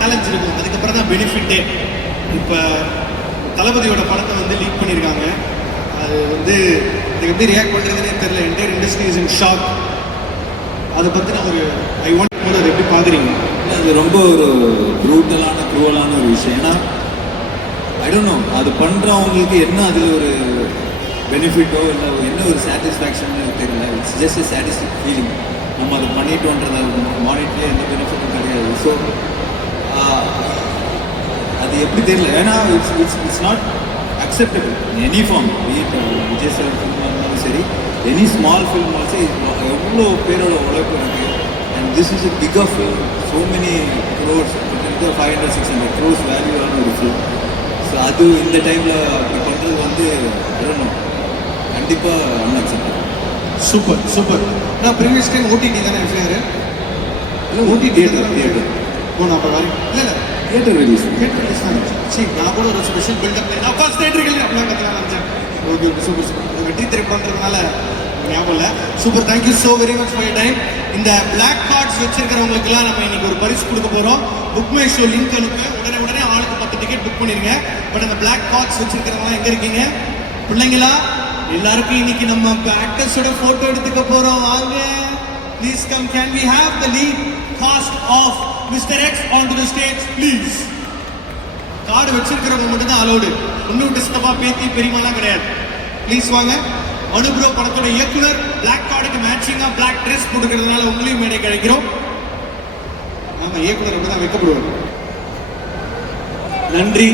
சேலஞ்ச் இருக்கும், அதுக்கப்புறம் தான் பெனிஃபிட்டே. இப்போ தளபதியோட படத்தை வந்து லீக் பண்ணியிருக்காங்க. அது வந்து இதுக்கு எப்படி ரியாக்ட் பண்ணுறதுனே தெரியல. Entire industry is in shock. அதை பற்றின ஒரு ஐ வாண்ட் போது அதை எப்படி பார்க்குறீங்க? அது ரொம்ப ஒரு ப்ரூட்டலான க்ரூவலான ஒரு விஷயம். ஏன்னா ஐ டோன்ட் நோ அது பண்ணுறவங்களுக்கு என்ன அதில் ஒரு பெனிஃபிட்டோ இல்லை என்ன ஒரு சாட்டிஸ்ஃபேக்ஷன் தெரியல. It's just a satisfied feeling. நம்ம அதை பண்ணிட்டோன்றத மானிட்டே எந்த பெனிஃபிட்டும் கிடையாது. ஸோ அது எப்படி தெரியல. ஏன்னா it's not acceptable any form. Vijay sir ஃபில்மாக இருந்தாலும் சரி, எனி ஸ்மால் ஃபில்ம் ஆல்சோ எவ்வளோ பேரோட உழைப்பு இருக்குது. And this is a bigger film, so many crores, 500-600 crores வேல்யூவான ஒரு ஃபில்ம். ஸோ அது இந்த டைமில் அப்படி பண்ணுறது வந்து கண்டிப்பாக அன்அக்செப்டபிள். Super super. நான் ப்ரீவியஸ் டைம் ஓடிடி தானே எஃப்ஐஆர்? இல்லை ஓடி தியேட்டர் நான் அப்போ வேறு இல்லை தியேட்டர் ரிலீஸ் தான். சரி, நான் கூட ஒரு ஸ்பெஷல் பில்டப் நான் ஃபர்ஸ்ட் தேட்டர்கள் அப்படிலாம் கற்றுக்கலாம் நினச்சேன். Okay okay super super. வெற்றி திரைப்படன்றதுனால ஞாபகம் இல்லை. Super, thank you so very much for your time. இந்த பிளாக் கார்ட்ஸ் வச்சிருக்கிறவங்களுக்குலாம் நம்ம இன்னைக்கு ஒரு பரிசு கொடுக்க போகிறோம். புக் மை ஷோ லிங்க் அனுப்ப உடனே ஆளுக்கு 10 டிக்கெட் புக் பண்ணிருங்க. பட் அந்த பிளாக் கார்ட்ஸ் வச்சிருக்கிறவங்களாம் எங்கே இருக்கீங்க பிள்ளைங்களா? எல்லாருக்கும் இன்னைக்கு நம்ம ஆக்டர்ஸோட ஃபோட்டோ எடுத்துக்க போகிறோம். வாங்க please come. Can we have the lead cast of mister X on to the stage please? Card வச்சிருக்கிறவங்க மட்டும் தான் அலோடு. ஒன்றும் டிஸ்டர்பா பேத்தி பெரியமாலாம் கிடையாது. ப்ளீஸ் வாங்க. அனுப்ரோ படத்தோட இயக்குனர் பிளாக் கார்டுக்கு மேட்சிங்காக பிளாக் ட்ரெஸ் போட்டுக்கிறதுனால உங்களையும் மேடை கிடைக்கிறோம். ஆமாம், இயக்குனர் அப்படி தான் வைக்கப்படுவார். நன்றி.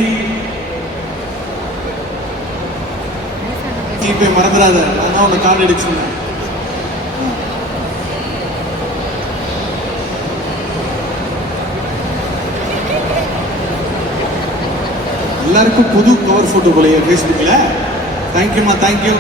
இப்போ மறந்துடாத, நான் உன்னை கார்டு அடிச்சுருந்தேன். எல்லாருக்கும் புது கவர் ஃபோட்டோ போலையே ஃபேஸ்புக்கில். தேங்க்யூம்மா, தேங்க்யூ.